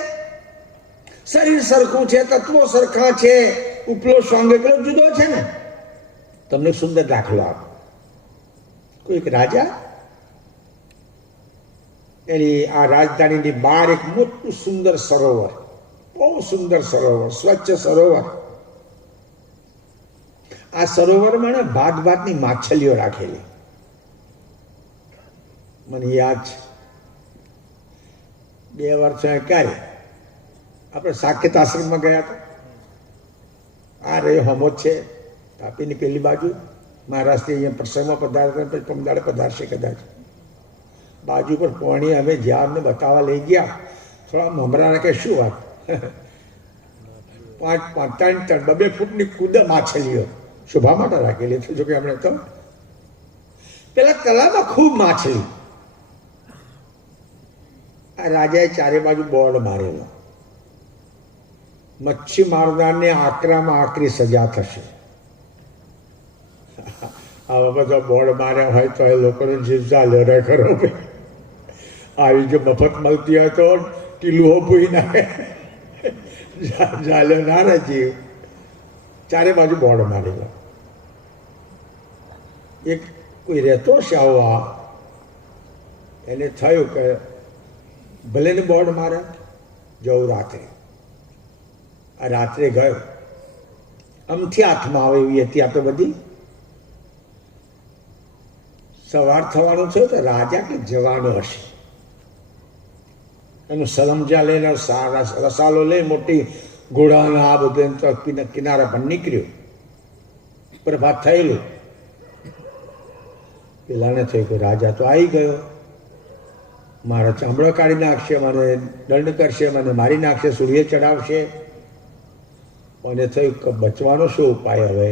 શરીર સરખું છે, તત્વો સરખા છે, ઉપલો સ્વાંગ એકલો જુદો છે ને. તમને સુંદર દાખલો આપો. કોઈક રાજા, એની આ રાજધાનીની બહાર એક મોટું સુંદર સરોવર, બહુ સુંદર સરોવર, સ્વચ્છ સરોવર. આ સરોવરમાં ભાત ભાતની માછલીઓ રાખેલી. મને યાદ છે 2 વર્ષ ક્યારે આપણે સાકેત આશ્રમમાં ગયા હતા. આ રહ્યો હમોદ છે તાપીની પેલી બાજુ. મહારાષ્ટ્રથી અહીંયા પ્રસંગમાં પધારતા, પછી પમદાડે પધારશે કદાચ. બાજુ પર પોણી અમે જ્યાં અમને બતાવવા લઈ ગયા, થોડા મમરાને કે શું વાત, 5-3 2 ફૂટની કુદ માછલીઓ શોભા માટે રાખેલી છે. જોકે હમણાં તો પેલા તળાવમાં ખૂબ માછલી. આ રાજાએ ચારે બાજુ બોર્ડ મારેલો, મચ્છી મારનારને આકરામાં આકરી સજા થશે. આવા બધા બોર્ડ માર્યા હોય તો એ લોકોને જીવ ચાલ્યો રહે ખરો ભાઈ. આવી જો મફત મળતી હોય તો ટીલુઓ પૂરી નાખે, ચાલ્યો ના રહે જીવ. ચારે બાજુ બોર્ડ મારેલો. એક કોઈ રહેતો છે આવો, એને થયું કે ભલે ને બોર્ડ મારે જવું રાત્રે. આ રાત્રે ગયો, આમથી હાથમાં આવે એવી હતી આપણે બધી. સવાર થવાનું થયું તો રાજા કે જવાનો હશે, એનું સરંજા લઈને રસાલો લઈ મોટી ઘોડાના આ બધું કિનારા પર નીકળ્યો. પ્રભાત થયેલું. પેલાને થયું કે રાજા તો આવી ગયો, મારા ચામડા કાઢી નાખશે, મને દંડ કરશે, મને મારી નાખશે, સૂર્ય ચડાવશે. અને થયું કે બચવાનો શું ઉપાય? હવે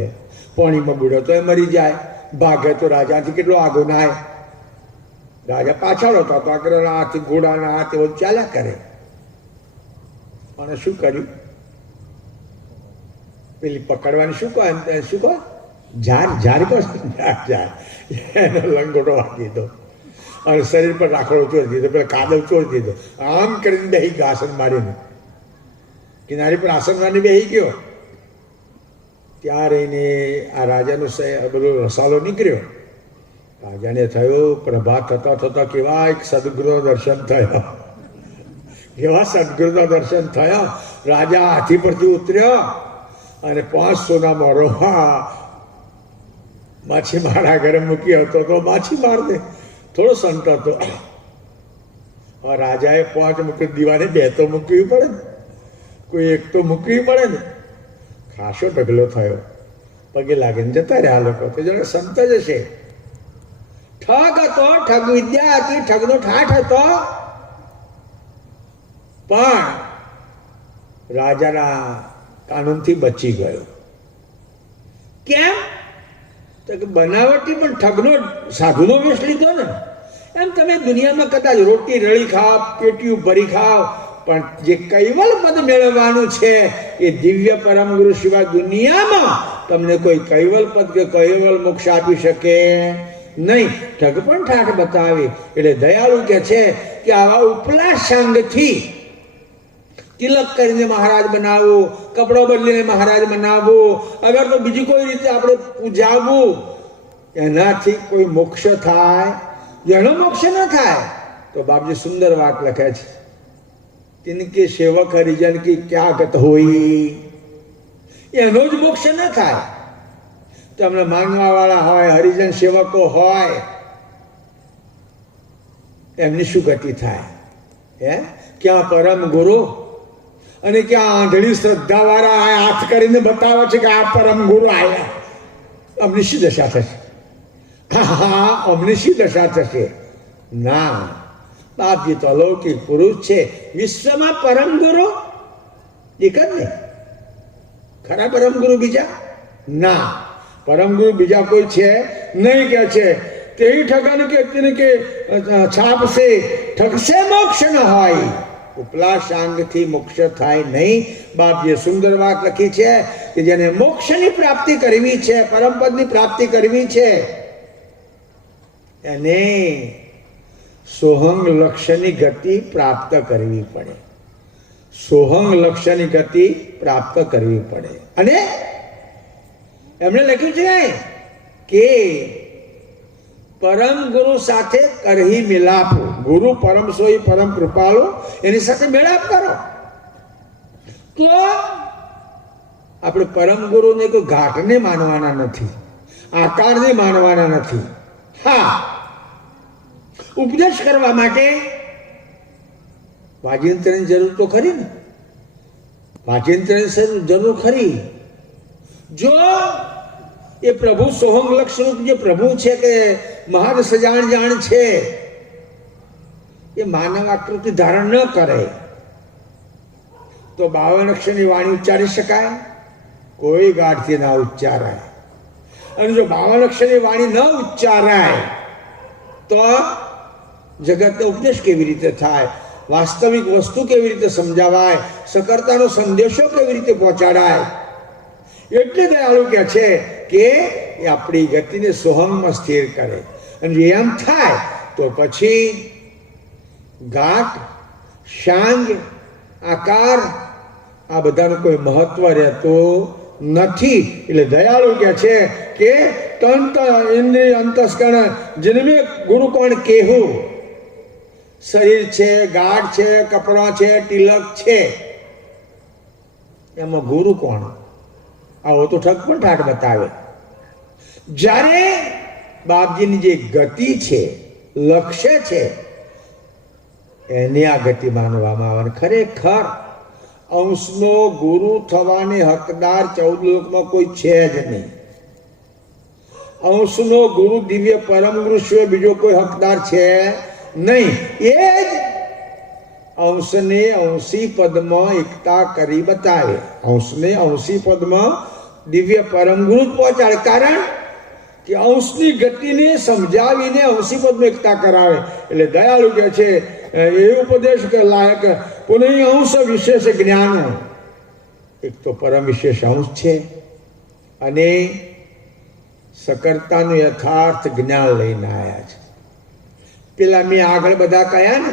પાણીમાં બુડો તો એ મરી જાય, ભાગે તો રાજાથી કેટલો આગો નાય. રાજા પાછળ હતો તો આગળ હાથ ઘોડાના હાથ એવું ચાલ્યા કરે. અને શું કર્યું? પેલી પકડવાની શું કહે, શું કહે, ઝાર ઝાર કહો, ઝાર એનો લંગોટો વાગી દીધો અને શરીર પર રાખડો ચોરી દીધો, પેલા કાદવ ચોરી દીધો. આમ કરીને બેહી ગયો, આસન મારીને કિનારી પર આસન મારીને બેહી ગયો. ત્યાં રહીને આ રાજાનો બધો રસાલો નીકળ્યો. રાજાને થયું પ્રભાત થતા થતા કેવા એક સદગુરુનો દર્શન થયા, કેવા સદગુરુના દર્શન થયા. રાજા હાથી પરથી ઉતર્યો અને 5 સોના મોરો માછીમારા ઘરે મૂકી હતો તો માછીમાર ને થોડો સંત હતો. રાજાએ 5 મૂકી, દીવાને 2 તો મૂકવી પડે ને, કોઈ એક તો મૂકવી પડે ને. ખાસો ઢગલો થયો, પગે લાગીને જતા રહ્યા લોકો. તો જણે સંત જ હશે. ઠગ હતો, ઠગ વિદ્યા હતી, ઠગનો ઠાઠ હતો. પણ રાજાના કાનૂનથી બચી ગયો. કેમ? તો કે બનાવટી પણ ઠગનો સાધુનો વેશ લીધો ને. એમ તમે દુનિયામાં કદાચ રોટી રળી ખાવ, પેટીયું ભરી ખાવ, પણ જે કૈવલ પદ મેળવવાનું છે એ દિવ્ય પરમ ગુરુ સિવાય દુનિયામાં તમને કોઈ કૈવલ પદ કે કૈવલ મોક્ષ આપી શકે નહીં. ઠગ પણ ઠાઠ બતાવી. એટલે દયાળુ કે છે કે આવા ઉપલા સંગથી તિલક કરીને મહારાજ બનાવવું, કપડો બદલીને મહારાજ બનાવવું, અગર તો બીજી કોઈ રીતે આપણે પૂજાવવું, એનાથી કોઈ મોક્ષ થાય? જેનો મોક્ષ ન થાય તો બાપજી સુંદર વાત લખે છે, तिनके सेवक हरिजन की क्या गत होई, એનો જ મોક્ષ ન થાય. તમને માનવા વાળા હોય, હરિજન સેવકો હોય, એમની શું ગતિ થાય? હે, ક્યાં પરમ ગુરુ અને ક્યાં આંધળી શ્રદ્ધા વાળા હાથ કરીને બતાવે છે કે આ પરમ ગુરુ આવ્યા, અમની શી દશા થશે? હા, અમની શી દશા થશે? ના, બાપજી તો અલૌકિક પુરુષ છે. વિશ્વમાં પરમ ગુરુ એક જ ને? ખરા પરમ ગુરુ બીજા? ના, પરમ ગુરુ બીજા કોઈ છે નહીં. કે છે તેવી ઠગાને કે છાપ સે ઠગશે મોક્ષ ન હોય, ઉપલા સાંગથી મોક્ષ થાય નહીં. બાપજીએ સુંદર વાત લખી છે કે જેને મોક્ષની પ્રાપ્તિ કરવી છે, પરમપદની પ્રાપ્તિ કરવી છે, એને સોહંગ લક્ષ્યની ગતિ પ્રાપ્ત કરવી પડે. સોહંગ લક્ષ્યની ગતિ પ્રાપ્ત કરવી પડે. અને એમણે લખ્યું છે કે પરમ ગુરુ સાથે કરહી મિલાપ, ગુરુ પરમ સોઈ પરમ કૃપાળુ, એની સાથે મેળાપ કરો તો આપણે પરમ ગુરુને કોઈ ઘાટને માનવાના નથી, આકારને માનવાના નથી. હા, ઉપદેશ કરવા માટે વાજિંત્રની જરૂર તો ખરી ને, વાજિંત્રની જરૂર ખરી. જો એ પ્રભુ સોહંગ લક્ષરૂપ જે પ્રભુ છે કે મહાન સજાણ જાણ છે, એ માનવ આકૃતિ ધારણ ન કરે તો 52 અક્ષરની વાણી ઉચ્ચારી શકાય? કોઈ ગાઢથી ના ઉચ્ચારાય. અને જો 52 અક્ષરની વાણી ન ઉચ્ચારાય તો જગતનો ઉપદેશ કેવી રીતે થાય, વાસ્તવિક વસ્તુ કેવી રીતે સમજાવાય, સકર્તાનો સંદેશો કેવી રીતે પહોંચાડાય. એટલે દયાળુ કહે છે કે એ આપણી ગતિને સોહમમાં સ્થિર કરે. અને એમ થાય તો પછી ઘાટ, શાંગ, આકાર આ બધાનું કોઈ મહત્વ રહેતું નથી. એટલે દયાળુ કહે છે કે તંત ઇન્દ્રિય અંતસ્કરણ જેને ગુરુ કોણ કેવું. શરીર છે, ગાઢ છે, કપડા છે, તિલક છે, એમાં ગુરુ કોણ? આવો તો ઠગ પણ ઠાઠ બતાવે. જ્યારે બાપજીની જે ગતિ છે, લક્ષ્ય છે, એની આ ગતિ માનવામાં આવે. ખરેખર અંશનો ગુરુ થવાને હકદાર 14 લોકમાં કોઈ છે જ નહીં. અંશનો ગુરુ દિવ્ય પરમ ગુરુ સિવાય બીજો કોઈ હકદાર છે નહીં. એ જ અંશને અંશી પદમાં એકતા કરી બતાવે. અંશને અંશી પદમાં દિવ્ય પરમ ગુરુ જ પહોંચાડે. કારણ કે અંશની ગતિને સમજાવીને અંશી પદમાં એકતા કરાવે. એટલે દયાળુ કહે છે એ ઉપદેશ કે લાયક પુનઃ અંશ વિશેષ જ્ઞાન. એક તો પરમ વિશેષ અંશ છે અને સકર્તાનું યથાર્થ જ્ઞાન લઈને આવ્યા છે. પેલા મેં આગળ બધા કયા ને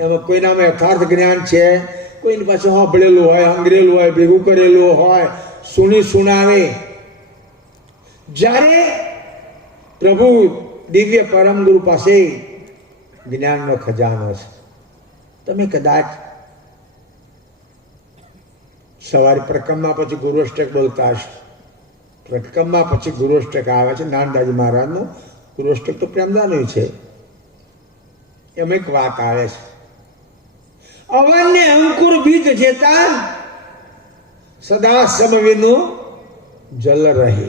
એમાં કોઈનામાં યથાર્થ જ્ઞાન છે, કોઈની પાસે સાંભળેલું હોય, અંગ્રેલું હોય, ભેગું કરેલું હોય, સુનાવે. જ્યારે પ્રભુ દિવ્ય પરમ ગુરુ પાસે જ્ઞાનનો ખજાનો છે. તમે કદાચ સવારે પ્રકમમાં પછી ગુરુષ્ટક બોલતા હશો. પ્રકમમાં પછી ગુરુષ્ટક આવે છે, નાનદાજી મહારાજનું ગુરુષ્ટક તો પ્રેમદાનું છે. એમાં એક વાત આવે છે, અવન્ય અંકુર બીજ જેતા સદા સમવિનું જલ રહે.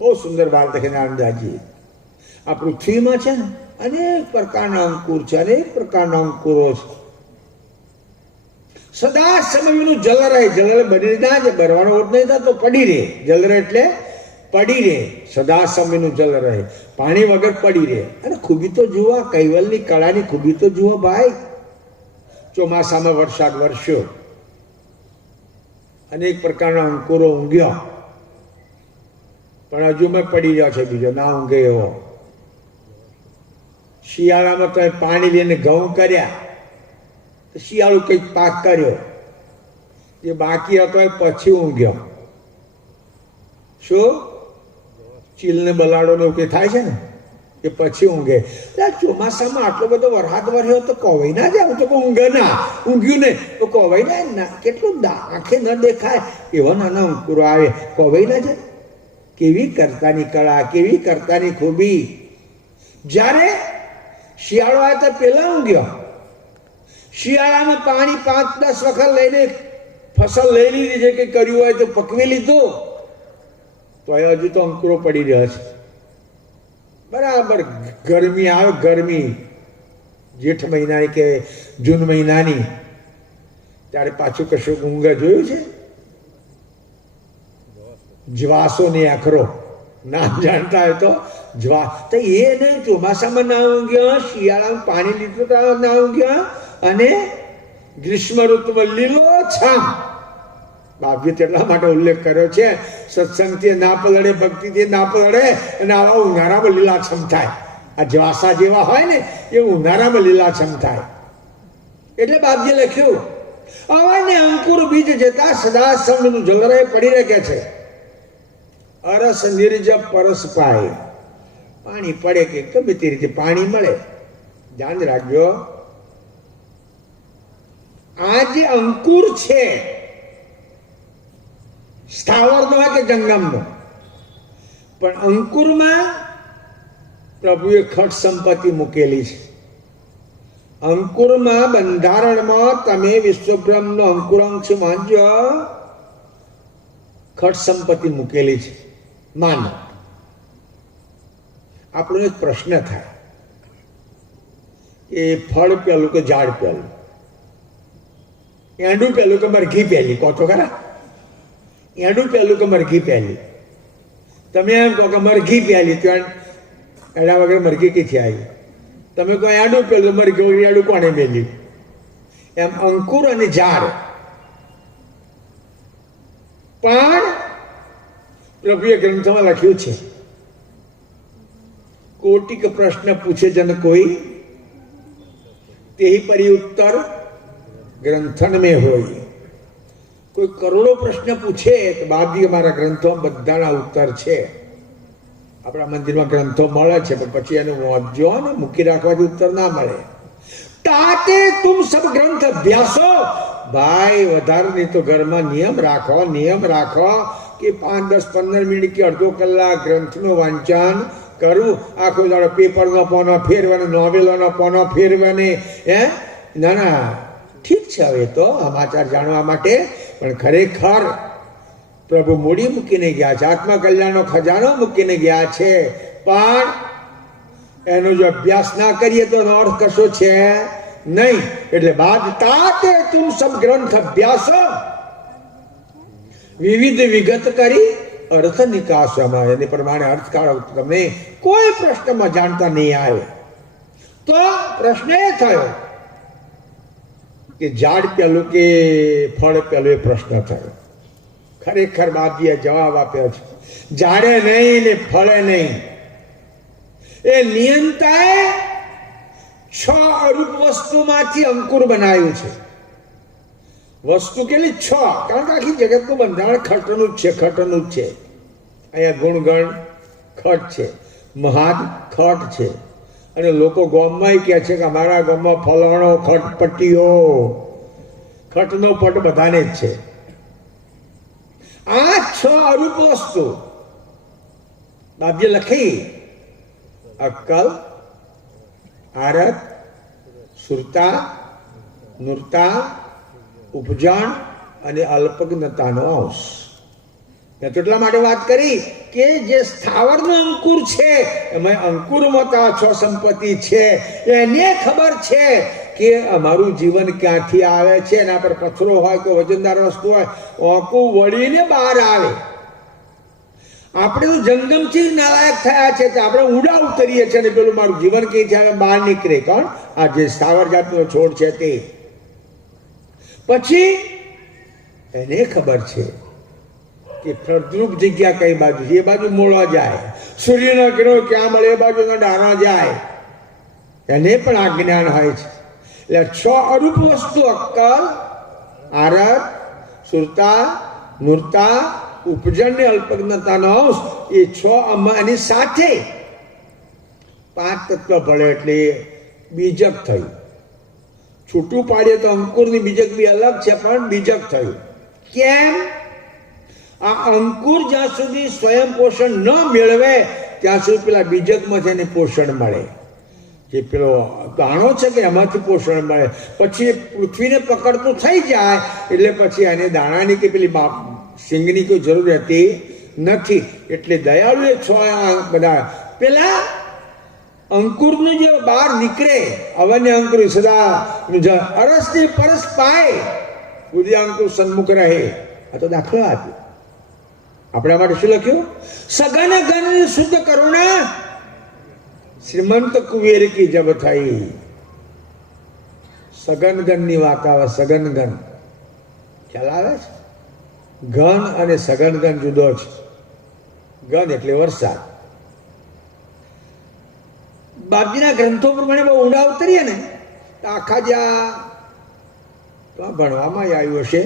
બહુ સુંદર વાત લખે નાનદાજી. આ પૃથ્વીમાં છે ને અનેક પ્રકારના અંકુર છે, અનેક પ્રકારના અંકુરો છે. સદા સમયનું જલ રહે. જલ બની ના જાય, ભરવાનો ઓટ નહીં થાય તો પડી રહે. જલ રહે એટલે પડી રહે. સદા સમયનું જલ રહે, પાણી વગર પડી રહે. અને ખૂબી તો જુઓ, કૈવલની કળાની ખૂબી તો જુઓ ભાઈ. ચોમાસામાં વરસાદ વરસ્યો, અનેક પ્રકારના અંકુરો ઊંઘ્યો, પણ હજુ મેં પડી રહ્યો છે, બીજો ના ઊંઘે એવો. શિયાળામાં તમે પાણી લઈને ઘઉં કર્યા, શિયાળુ કંઈક પાક કર્યો, જે બાકી હતો એ પછી ઊંઘ્યો. શું ચીલને બલાડો ને એવું થાય છે ને એ પછી ઊંઘે. ચોમાસામાં આટલો બધો વરસાદ વર્યો તો કોવાઈ ના જાય. હું તો ઊંઘે ના, ઊંઘ્યું ને તો કોવાઈ જાય ના. કેટલું આંખે ન દેખાય એવા નાના અંકુરો આવે, કોવાઈ ના જાય. કેવી કરતાની કળા, કેવી કરતાની ખૂબી. જ્યારે શિયાળો આવે તો પેલા ઊંઘ્યો. શિયાળામાં પાણી 5-10 વખત લઈને ફસલ લઈ લીધી છે કે કર્યું હોય તો પકવી લીધું, તો હજુ તો અંકુરો પડી રહ્યા છે. બરાબર ગરમી આવે, ગરમી જેઠ મહિનાની કે જૂન મહિનાની, ત્યારે પાછું કશું ઊંઘ જોયું છે? જ્વાસો ને આખરો નામ જાણતા હોય તો જ્વા તો એ નહીં. ચોમાસામાં ના ઊંઘ્યા, શિયાળામાં પાણી લીધું તો ના ઊંઘ્યા, અને ગ્રીષ્મ ઋતુમાં લીલો છામ. બાપજીએ તેટલા માટે ઉલ્લેખ કર્યો છે, સત્સંગથી ના પલળે, ભક્તિથી ના પલળે, અને આવા ઉનાળામાં લીલાછમ થાય. આ જ્વાસા જેવા હોય ને એ ઉનાળામાં લીલાછમ થાય. એટલે બાપજીએ લખ્યું, અવન્ય અંકુર બીજ જતા સદા સમનું જલરાય પડી રહે છે. અરસ નિર્જ પરસ પાય. પાણી પડે કે ગમે તે રીતે પાણી મળે. ધ્યાન રાખજો, આ જે અંકુર છે સ્થાવરનો હોય કે જંગમનો, પણ અંકુરમાં પ્રભુએ ખટ સંપત્તિ મૂકેલી છે. અંકુરમાં બંધારણમાં તમે વિશ્વબ્રહ્મનો અંકુરાંશ માનજો, ખટ સંપત્તિ મૂકેલી છે. માનો આપણો એક પ્રશ્ન થાય, એ ફળ પહેલું કે ઝાડ પહેલું, એંડું પહેલું કે મરઘી પહેલી? કહો તો ખરા, એંડું પહેલું કે મરઘી પહેલી? તમે એમ કહો કે મરઘી પહેલી, તો એના વગર મરઘી કીથી આવી? તમે કોઈ આડું પેલું મરઘી વગર આડું કોને મેલ્યું? એમ અંકુર અને ઝાડ પણ પ્રભુએ ગ્રંથમાં લખ્યું છે, કોટિક પ્રશ્ન પૂછે જન કોઈ, તેહી પરી ઉત્તર ગ્રંથન में હોય. કોઈ કરોડો પ્રશ્ન પૂછે તો બાપજી અમારા ગ્રંથોમાં બધાના ઉત્તર છે. આપણા મંદિરમાં ગ્રંથો મળે છે પણ પછી એનું વાંચજો ને મૂકી રાખવાથી ઉત્તર ના મળે. તાતે તુમ સબ ગ્રંથ અભ્યાસો. ભાઈ વધારે નહીં તો ઘરમાં નિયમ રાખો કે 5, 10, 15 મિનિટ કે અડધો કલાક ગ્રંથનું વાંચન કરું. આખો દાડો પેપરનો પોનો ફેરવાનો, નોવેલોનો પોનો ફેરવાને. ના ઠીક છે હવે તો સમાચાર જાણવા માટે, પણ ખરેખર પ્રભુ મૂડી મૂકીને ગયા છે, આત્મકલ્યાણનો ખજાનો મૂકીને ગયા છે, પણ એનો જો અભ્યાસ ના કરીએ તો એનો અર્થ કશો છે નહીં. એટલે બાદ તાતે તું સબ ગ્રંથ અભ્યાસ, વિવિધ વિગત કરી અર્થ નિકાસવામાં, એની પ્રમાણે અર્થ કાઢો. તમે કોઈ પ્રશ્નમાં જાણતા નહીં આવે તો પ્રશ્ન એ થયો કે ઝાડ પેલું કે ફળ પેલું, એ પ્રશ્ન થયો. ખરેખર બાપજીએ જવાબ આપ્યો છે, ઝાડે નહીં ને ફળે નહીં. એ નિયંતાએ 6 અરૂપ વસ્તુમાંથી અંકુર બનાવ્યું છે. વસ્તુ કેટલી? 6. કારણ કે આખી જગતનું બંધારણ ખટનું જ છે. અહીંયા ગુણગણ ખટ છે, મહાન ખટ છે. અને લોકો ગામમાં કહે છે કે અમારા ગામમાં ફલાણો ખટપટ્ટીઓ, ખટનો પટ બધાને જ છે. આ 6 અરૂપ વસ્તુ બાપજીએ લખી: અક્કલ, આરત, સુરતા, નૂરતા, ઉપજણ અને અલ્પજ્ઞતાનો અંશ. મેં તો એટલા માટે વાત કરી કે જે સ્થાવરનો અંકુર છે એમાં અંકુરમાં તો આ 6 સંપત્તિ છે. એને ખબર છે કે અમારું જીવન ક્યાંથી આવે છે. એના પર પથ્થરો હોય કે વજનદાર વસ્તુ હોય, ઓંકું વળીને બહાર આવે. આપણે તો જંગમથી નાલાયક થયા છે, આપણે ઊંડા ઉતરીએ છીએ ને પેલું મારું જીવન ક્યાંથી આવે બહાર નીકળે. કોણ? આ જે સ્થાવર જાતનો છોડ છે તે. પછી એને ખબર છે કે ફળદ્રુપ જગ્યા કઈ બાજુ છે, એ બાજુ મોળવા જાય. સૂર્યના કિરણો ક્યાં મળે એ બાજુ ડાળા જાય. એને પણ આ જ્ઞાન હોય છે. એટલે 6 અરૂપ વસ્તુ: અક્કલ, આરત, સુરતા, નૂરતા, ઉપજણ ને અલ્પજ્ઞતાનો અંશ. એ 6 એની સાથે 5 તત્વ ભળે એટલે બીજક થયું. છૂટું પાડીએ તો અંકુરની બીજક બી અલગ છે, પણ બીજક થયું. કેમ? આ અંકુર જ્યાં સુધી સ્વયં પોષણ ન મેળવે ત્યાં સુધી પેલા બીજકમાં તેને પોષણ મળે. જે પેલો દાણો છે કે એમાંથી પોષણ મળે. પછી એ પૃથ્વીને પકડતું થઈ જાય એટલે પછી એને દાણાની કે પેલી સિંગની કોઈ જરૂર રહેતી નથી. એટલે દયાળુ એ 6 બધા પેલા અંકુરનું જે બહાર નીકળે, અવન્ય અંકુર સદા અરસની પરસ પાય, બુદ્ધિ અંકુર સન્મુખ રહે. આ તો દાખલો આપ્યો. આપણા માટે શું લખ્યું? સઘન ગણ શુદ્ધ કરુણા, શ્રીમંત કુવેર કી જબ થઈ. સઘન ગણની વાત આવે. સઘન ગણ ખ્યાલ આવે છે? ઘન અને સઘન ગણ જુદો છે. ગણ એટલે વરસાદ. બાપજીના ગ્રંથો પ્રમાણે બહુ ઊંડા ઉતરીએ ને તો આખા જ્યાં ભણવામાં આવ્યું હશે,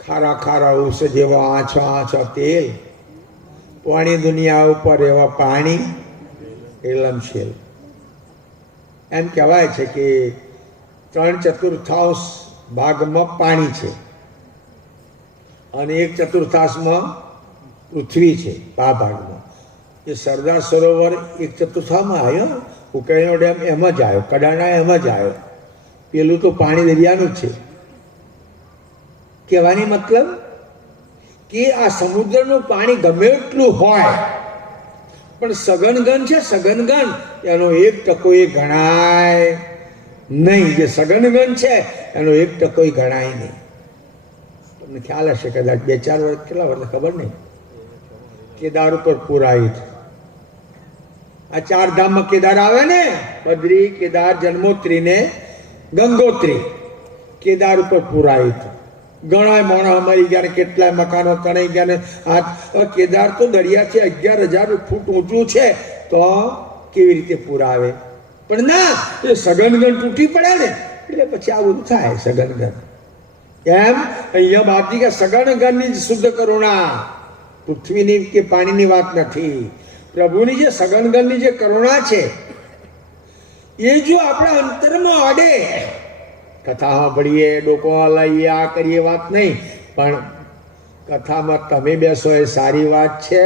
ખારા ખારા ઉસ જેવા આછા તેલ, પાણી દુનિયા ઉપર એવા પાણી એલમશેલ. એમ કહેવાય છે કે 3/4 ભાગમાં પાણી છે અને 1/4 પૃથ્વી છે. આ ભાગમાં એ સરદાર સરોવર 1/4 આવ્યો, ઉકરણો ડેમ એમાં જ આવ્યો, કડાણા એમાં જ આવ્યો. પેલું તો પાણી દરિયાનું જ છે. કહેવાની મતલબ કે આ સમુદ્રનું પાણી ગમે એટલું હોય પણ સઘનગન છે, સઘનગન એનો 1% ગણાય નહીં. જે સઘનગન છે એનો 1% ગણાય નહીં. તમને ખ્યાલ હશે કદાચ 2-4 વર્ષ, કેટલા વર્ષ ખબર નહીં, કેદાર ઉપર પૂર આવી આ 4 ધામમાં કેદાર આવે ને, બદ્રી, કેદાર, જન્મોત્રી ને ગંગોત્રી. કેદાર ઉપર પુરાયું હતું. ઘણા મોણા મરી ગયા ને કેટલાય મકાનો તણાઈ ગયા ને કેદાર તો દરિયાથી 11,000 ફૂટ ઊંચું છે, તો કેવી રીતે પુરાવે? પણ ના, એ સઘનગણ તૂટી પડે ને એટલે પછી આ બધું થાય. સઘનગણ એમ અહીંયા બાપજી કે સઘનગણની જ શુદ્ધ કરુણા, પૃથ્વીની કે પાણીની વાત નથી. પ્રભુની જે સઘનગણની જે કરુણા છે એ જો આપણા અંતરમાં અડે, કથા સાંભળીએ, ડોકો હલાવીએ, આ કરીએ વાત નહીં, પણ કથામાં તમે બેસો એ સારી વાત છે,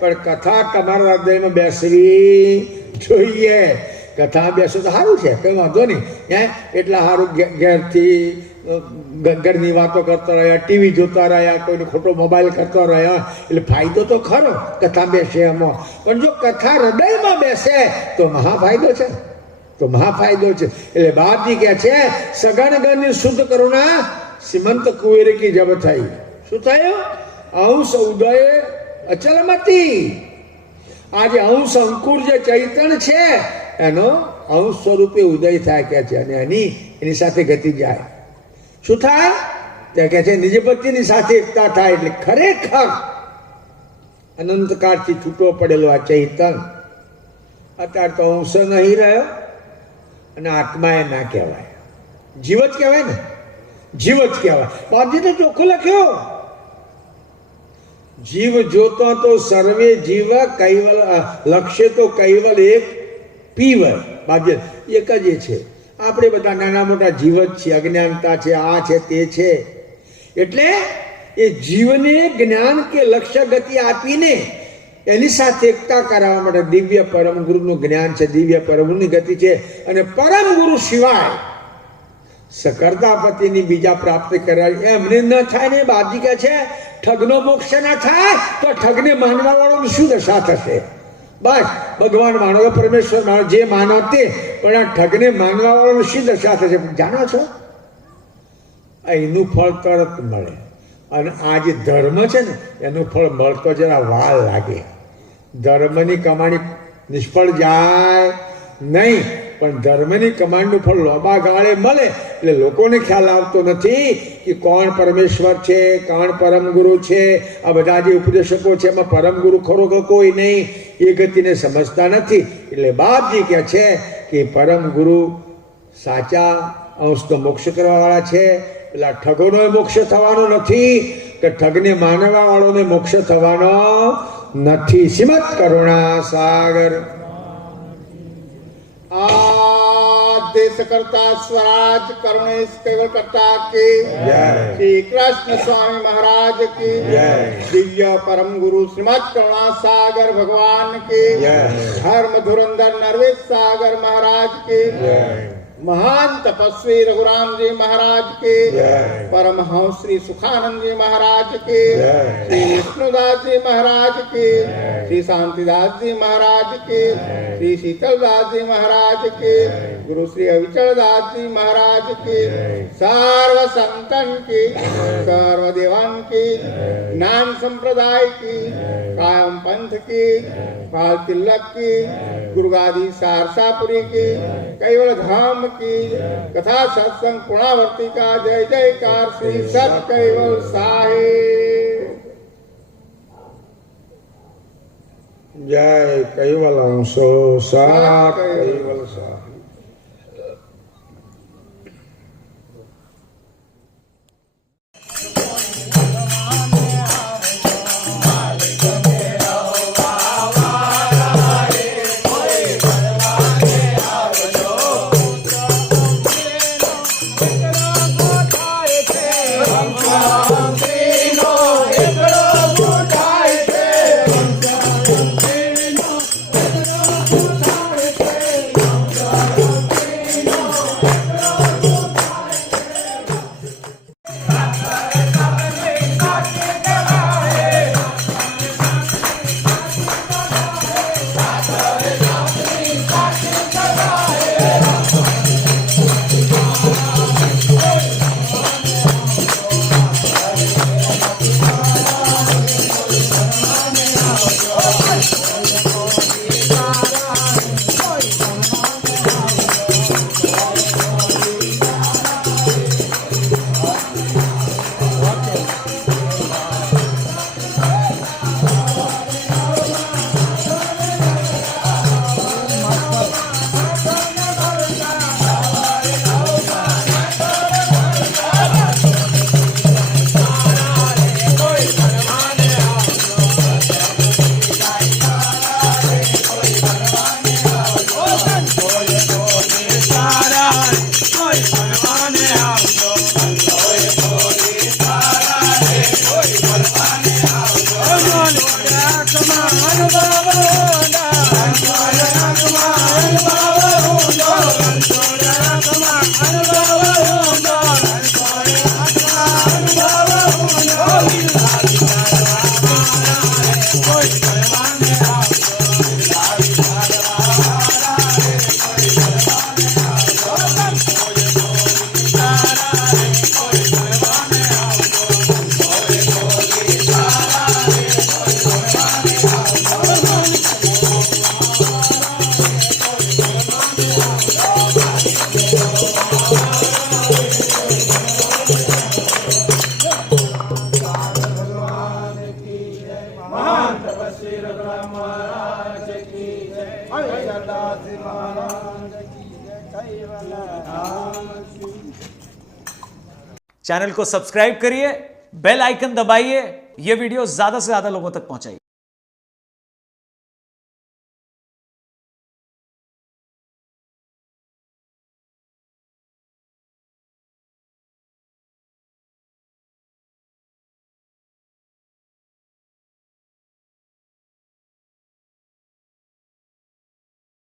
પણ કથા તમારા હૃદયમાં બેસવી જોઈએ. કથા બેસો તો સારું છે, કંઈ વાંધો નહીં. એટલા સારું ઘેરથી ઘરની વાતો કરતા રહ્યા, ટીવી જોતા રહ્યા, કોઈને ખોટો મોબાઈલ કરતો રહ્યા, એટલે ફાયદો તો ખરો કથા બેસે એમાં. પણ જો કથા હૃદયમાં બેસે તો મહાફાયદો છે, તો મહાફાયદો છે. એટલે બાપજી કહે છે સઘનગણની શુદ્ધ કરુણા સીમંત કુવેર કી જબ થઈ. શું થયું? અંશ ઉદય અચલમતી. આ જે અંશ અંકુર જે ચૈતન્ય છે એનો અંશ સ્વરૂપે ઉદય થાય કે છે, અને એની સાથે ગતિ જાય. શું થાય? તે કહે છે નિજપતિની સાથે એકતા થાય. એટલે ખરેખર અનંતકાળથી છૂટો પડેલો આ ચૈતન્ય અત્યારે તો અંશ નહીં રહ્યો, અને આત્મા એ ના કહેવાય, જીવ જ કહેવાય ને, જીવ જ કહેવાય. બાપજી તો ચોખ્ખું લખ્યો, જીવ જોતો તો સર્વે જીવ કૈવલ લક્ષ્ય તો કૈવલ એક પીવ. બાપજી એક જ એ છે. આપણે બધા નાના મોટા જીવ જ છીએ, અજ્ઞાનતા છે, આ છે, તે છે. એટલે એ જીવને જ્ઞાન કે લક્ષ્ય ગતિ આપીને એની સાથે એકતા કરાવવા માટે દિવ્ય પરમ ગુરુનું જ્ઞાન છે, દિવ્ય પરમગુરુની ગતિ છે. અને પરમ ગુરુ સિવાય સકર્તાપતિની બીજા પ્રાપ્ત કરાવી એમને ન થાય ને. બાપજી કહે છે ઠગનો મોક્ષ ના થાય તો ઠગને માનવા વાળોની શું દશા થશે? બસ ભગવાન માનો, પરમેશ્વર માનો, જે માનો તે, પણ આ ઠગને માનવા વાળોની શું દશા થશે જાણો છો? એનું ફળ તરત મળે. અને આ જે ધર્મ છે ને એનું ફળ મળતો જરા વાર લાગે. ધર્મની કમાણી નિષ્ફળ જાય નહીં, પણ ધર્મની કમાણીનું ફળ લાંબા ગાળે મળે. એટલે લોકોને ખ્યાલ આવતો નથી કે કોણ પરમેશ્વર છે, કોણ પરમ ગુરુ છે. આ બધા જે ઉપદેશકો છે એમાં પરમ ગુરુ ખરો કે કોઈ નહીં, એ ગતિને સમજતા નથી. એટલે બાપજી કહે છે કે પરમ ગુરુ સાચા અંશનો મોક્ષ કરવાવાળા છે. એટલે ઠગોનો મોક્ષ થવાનો નથી કે ઠગને માનવા વાળોને મોક્ષ થવાનો નથી. શ્રીમદ કરુણા સાગર. आदेश करता स्वराज करुणेश केवल करता की श्री कृष्ण स्वामी महाराज की दिव्य परम गुरु श्रीमद करुणा सागर भगवान की धर्म धुरंधर नरवेश सागर महाराज की महान तपस्वी रघुराम जी महाराज के, परमहंस श्री सुखानंद जी महाराज के, श्री विष्णुदास जी महाराज के, श्री शांतिदास जी महाराज के, श्री शीतलदास जी महाराज के, गुरु श्री अविचल दास जी महाराज के, सर्व संतन की, सर्व देवान की, ज्ञान संप्रदाय की, कायम पंथ की, पाल तिलक की, गुरुगादी सारसापुरी की, कैवल धाम की, कथा सत्संग पुणावर्ती का जय जयकार श्री सत कैवल साहेब. जय कैवल अंशो सात कैवल साहेब. चैनल को सब्सक्राइब करिए, बेल आइकन दबाइए, यह वीडियो ज्यादा से ज्यादा लोगों तक पहुंचाइए।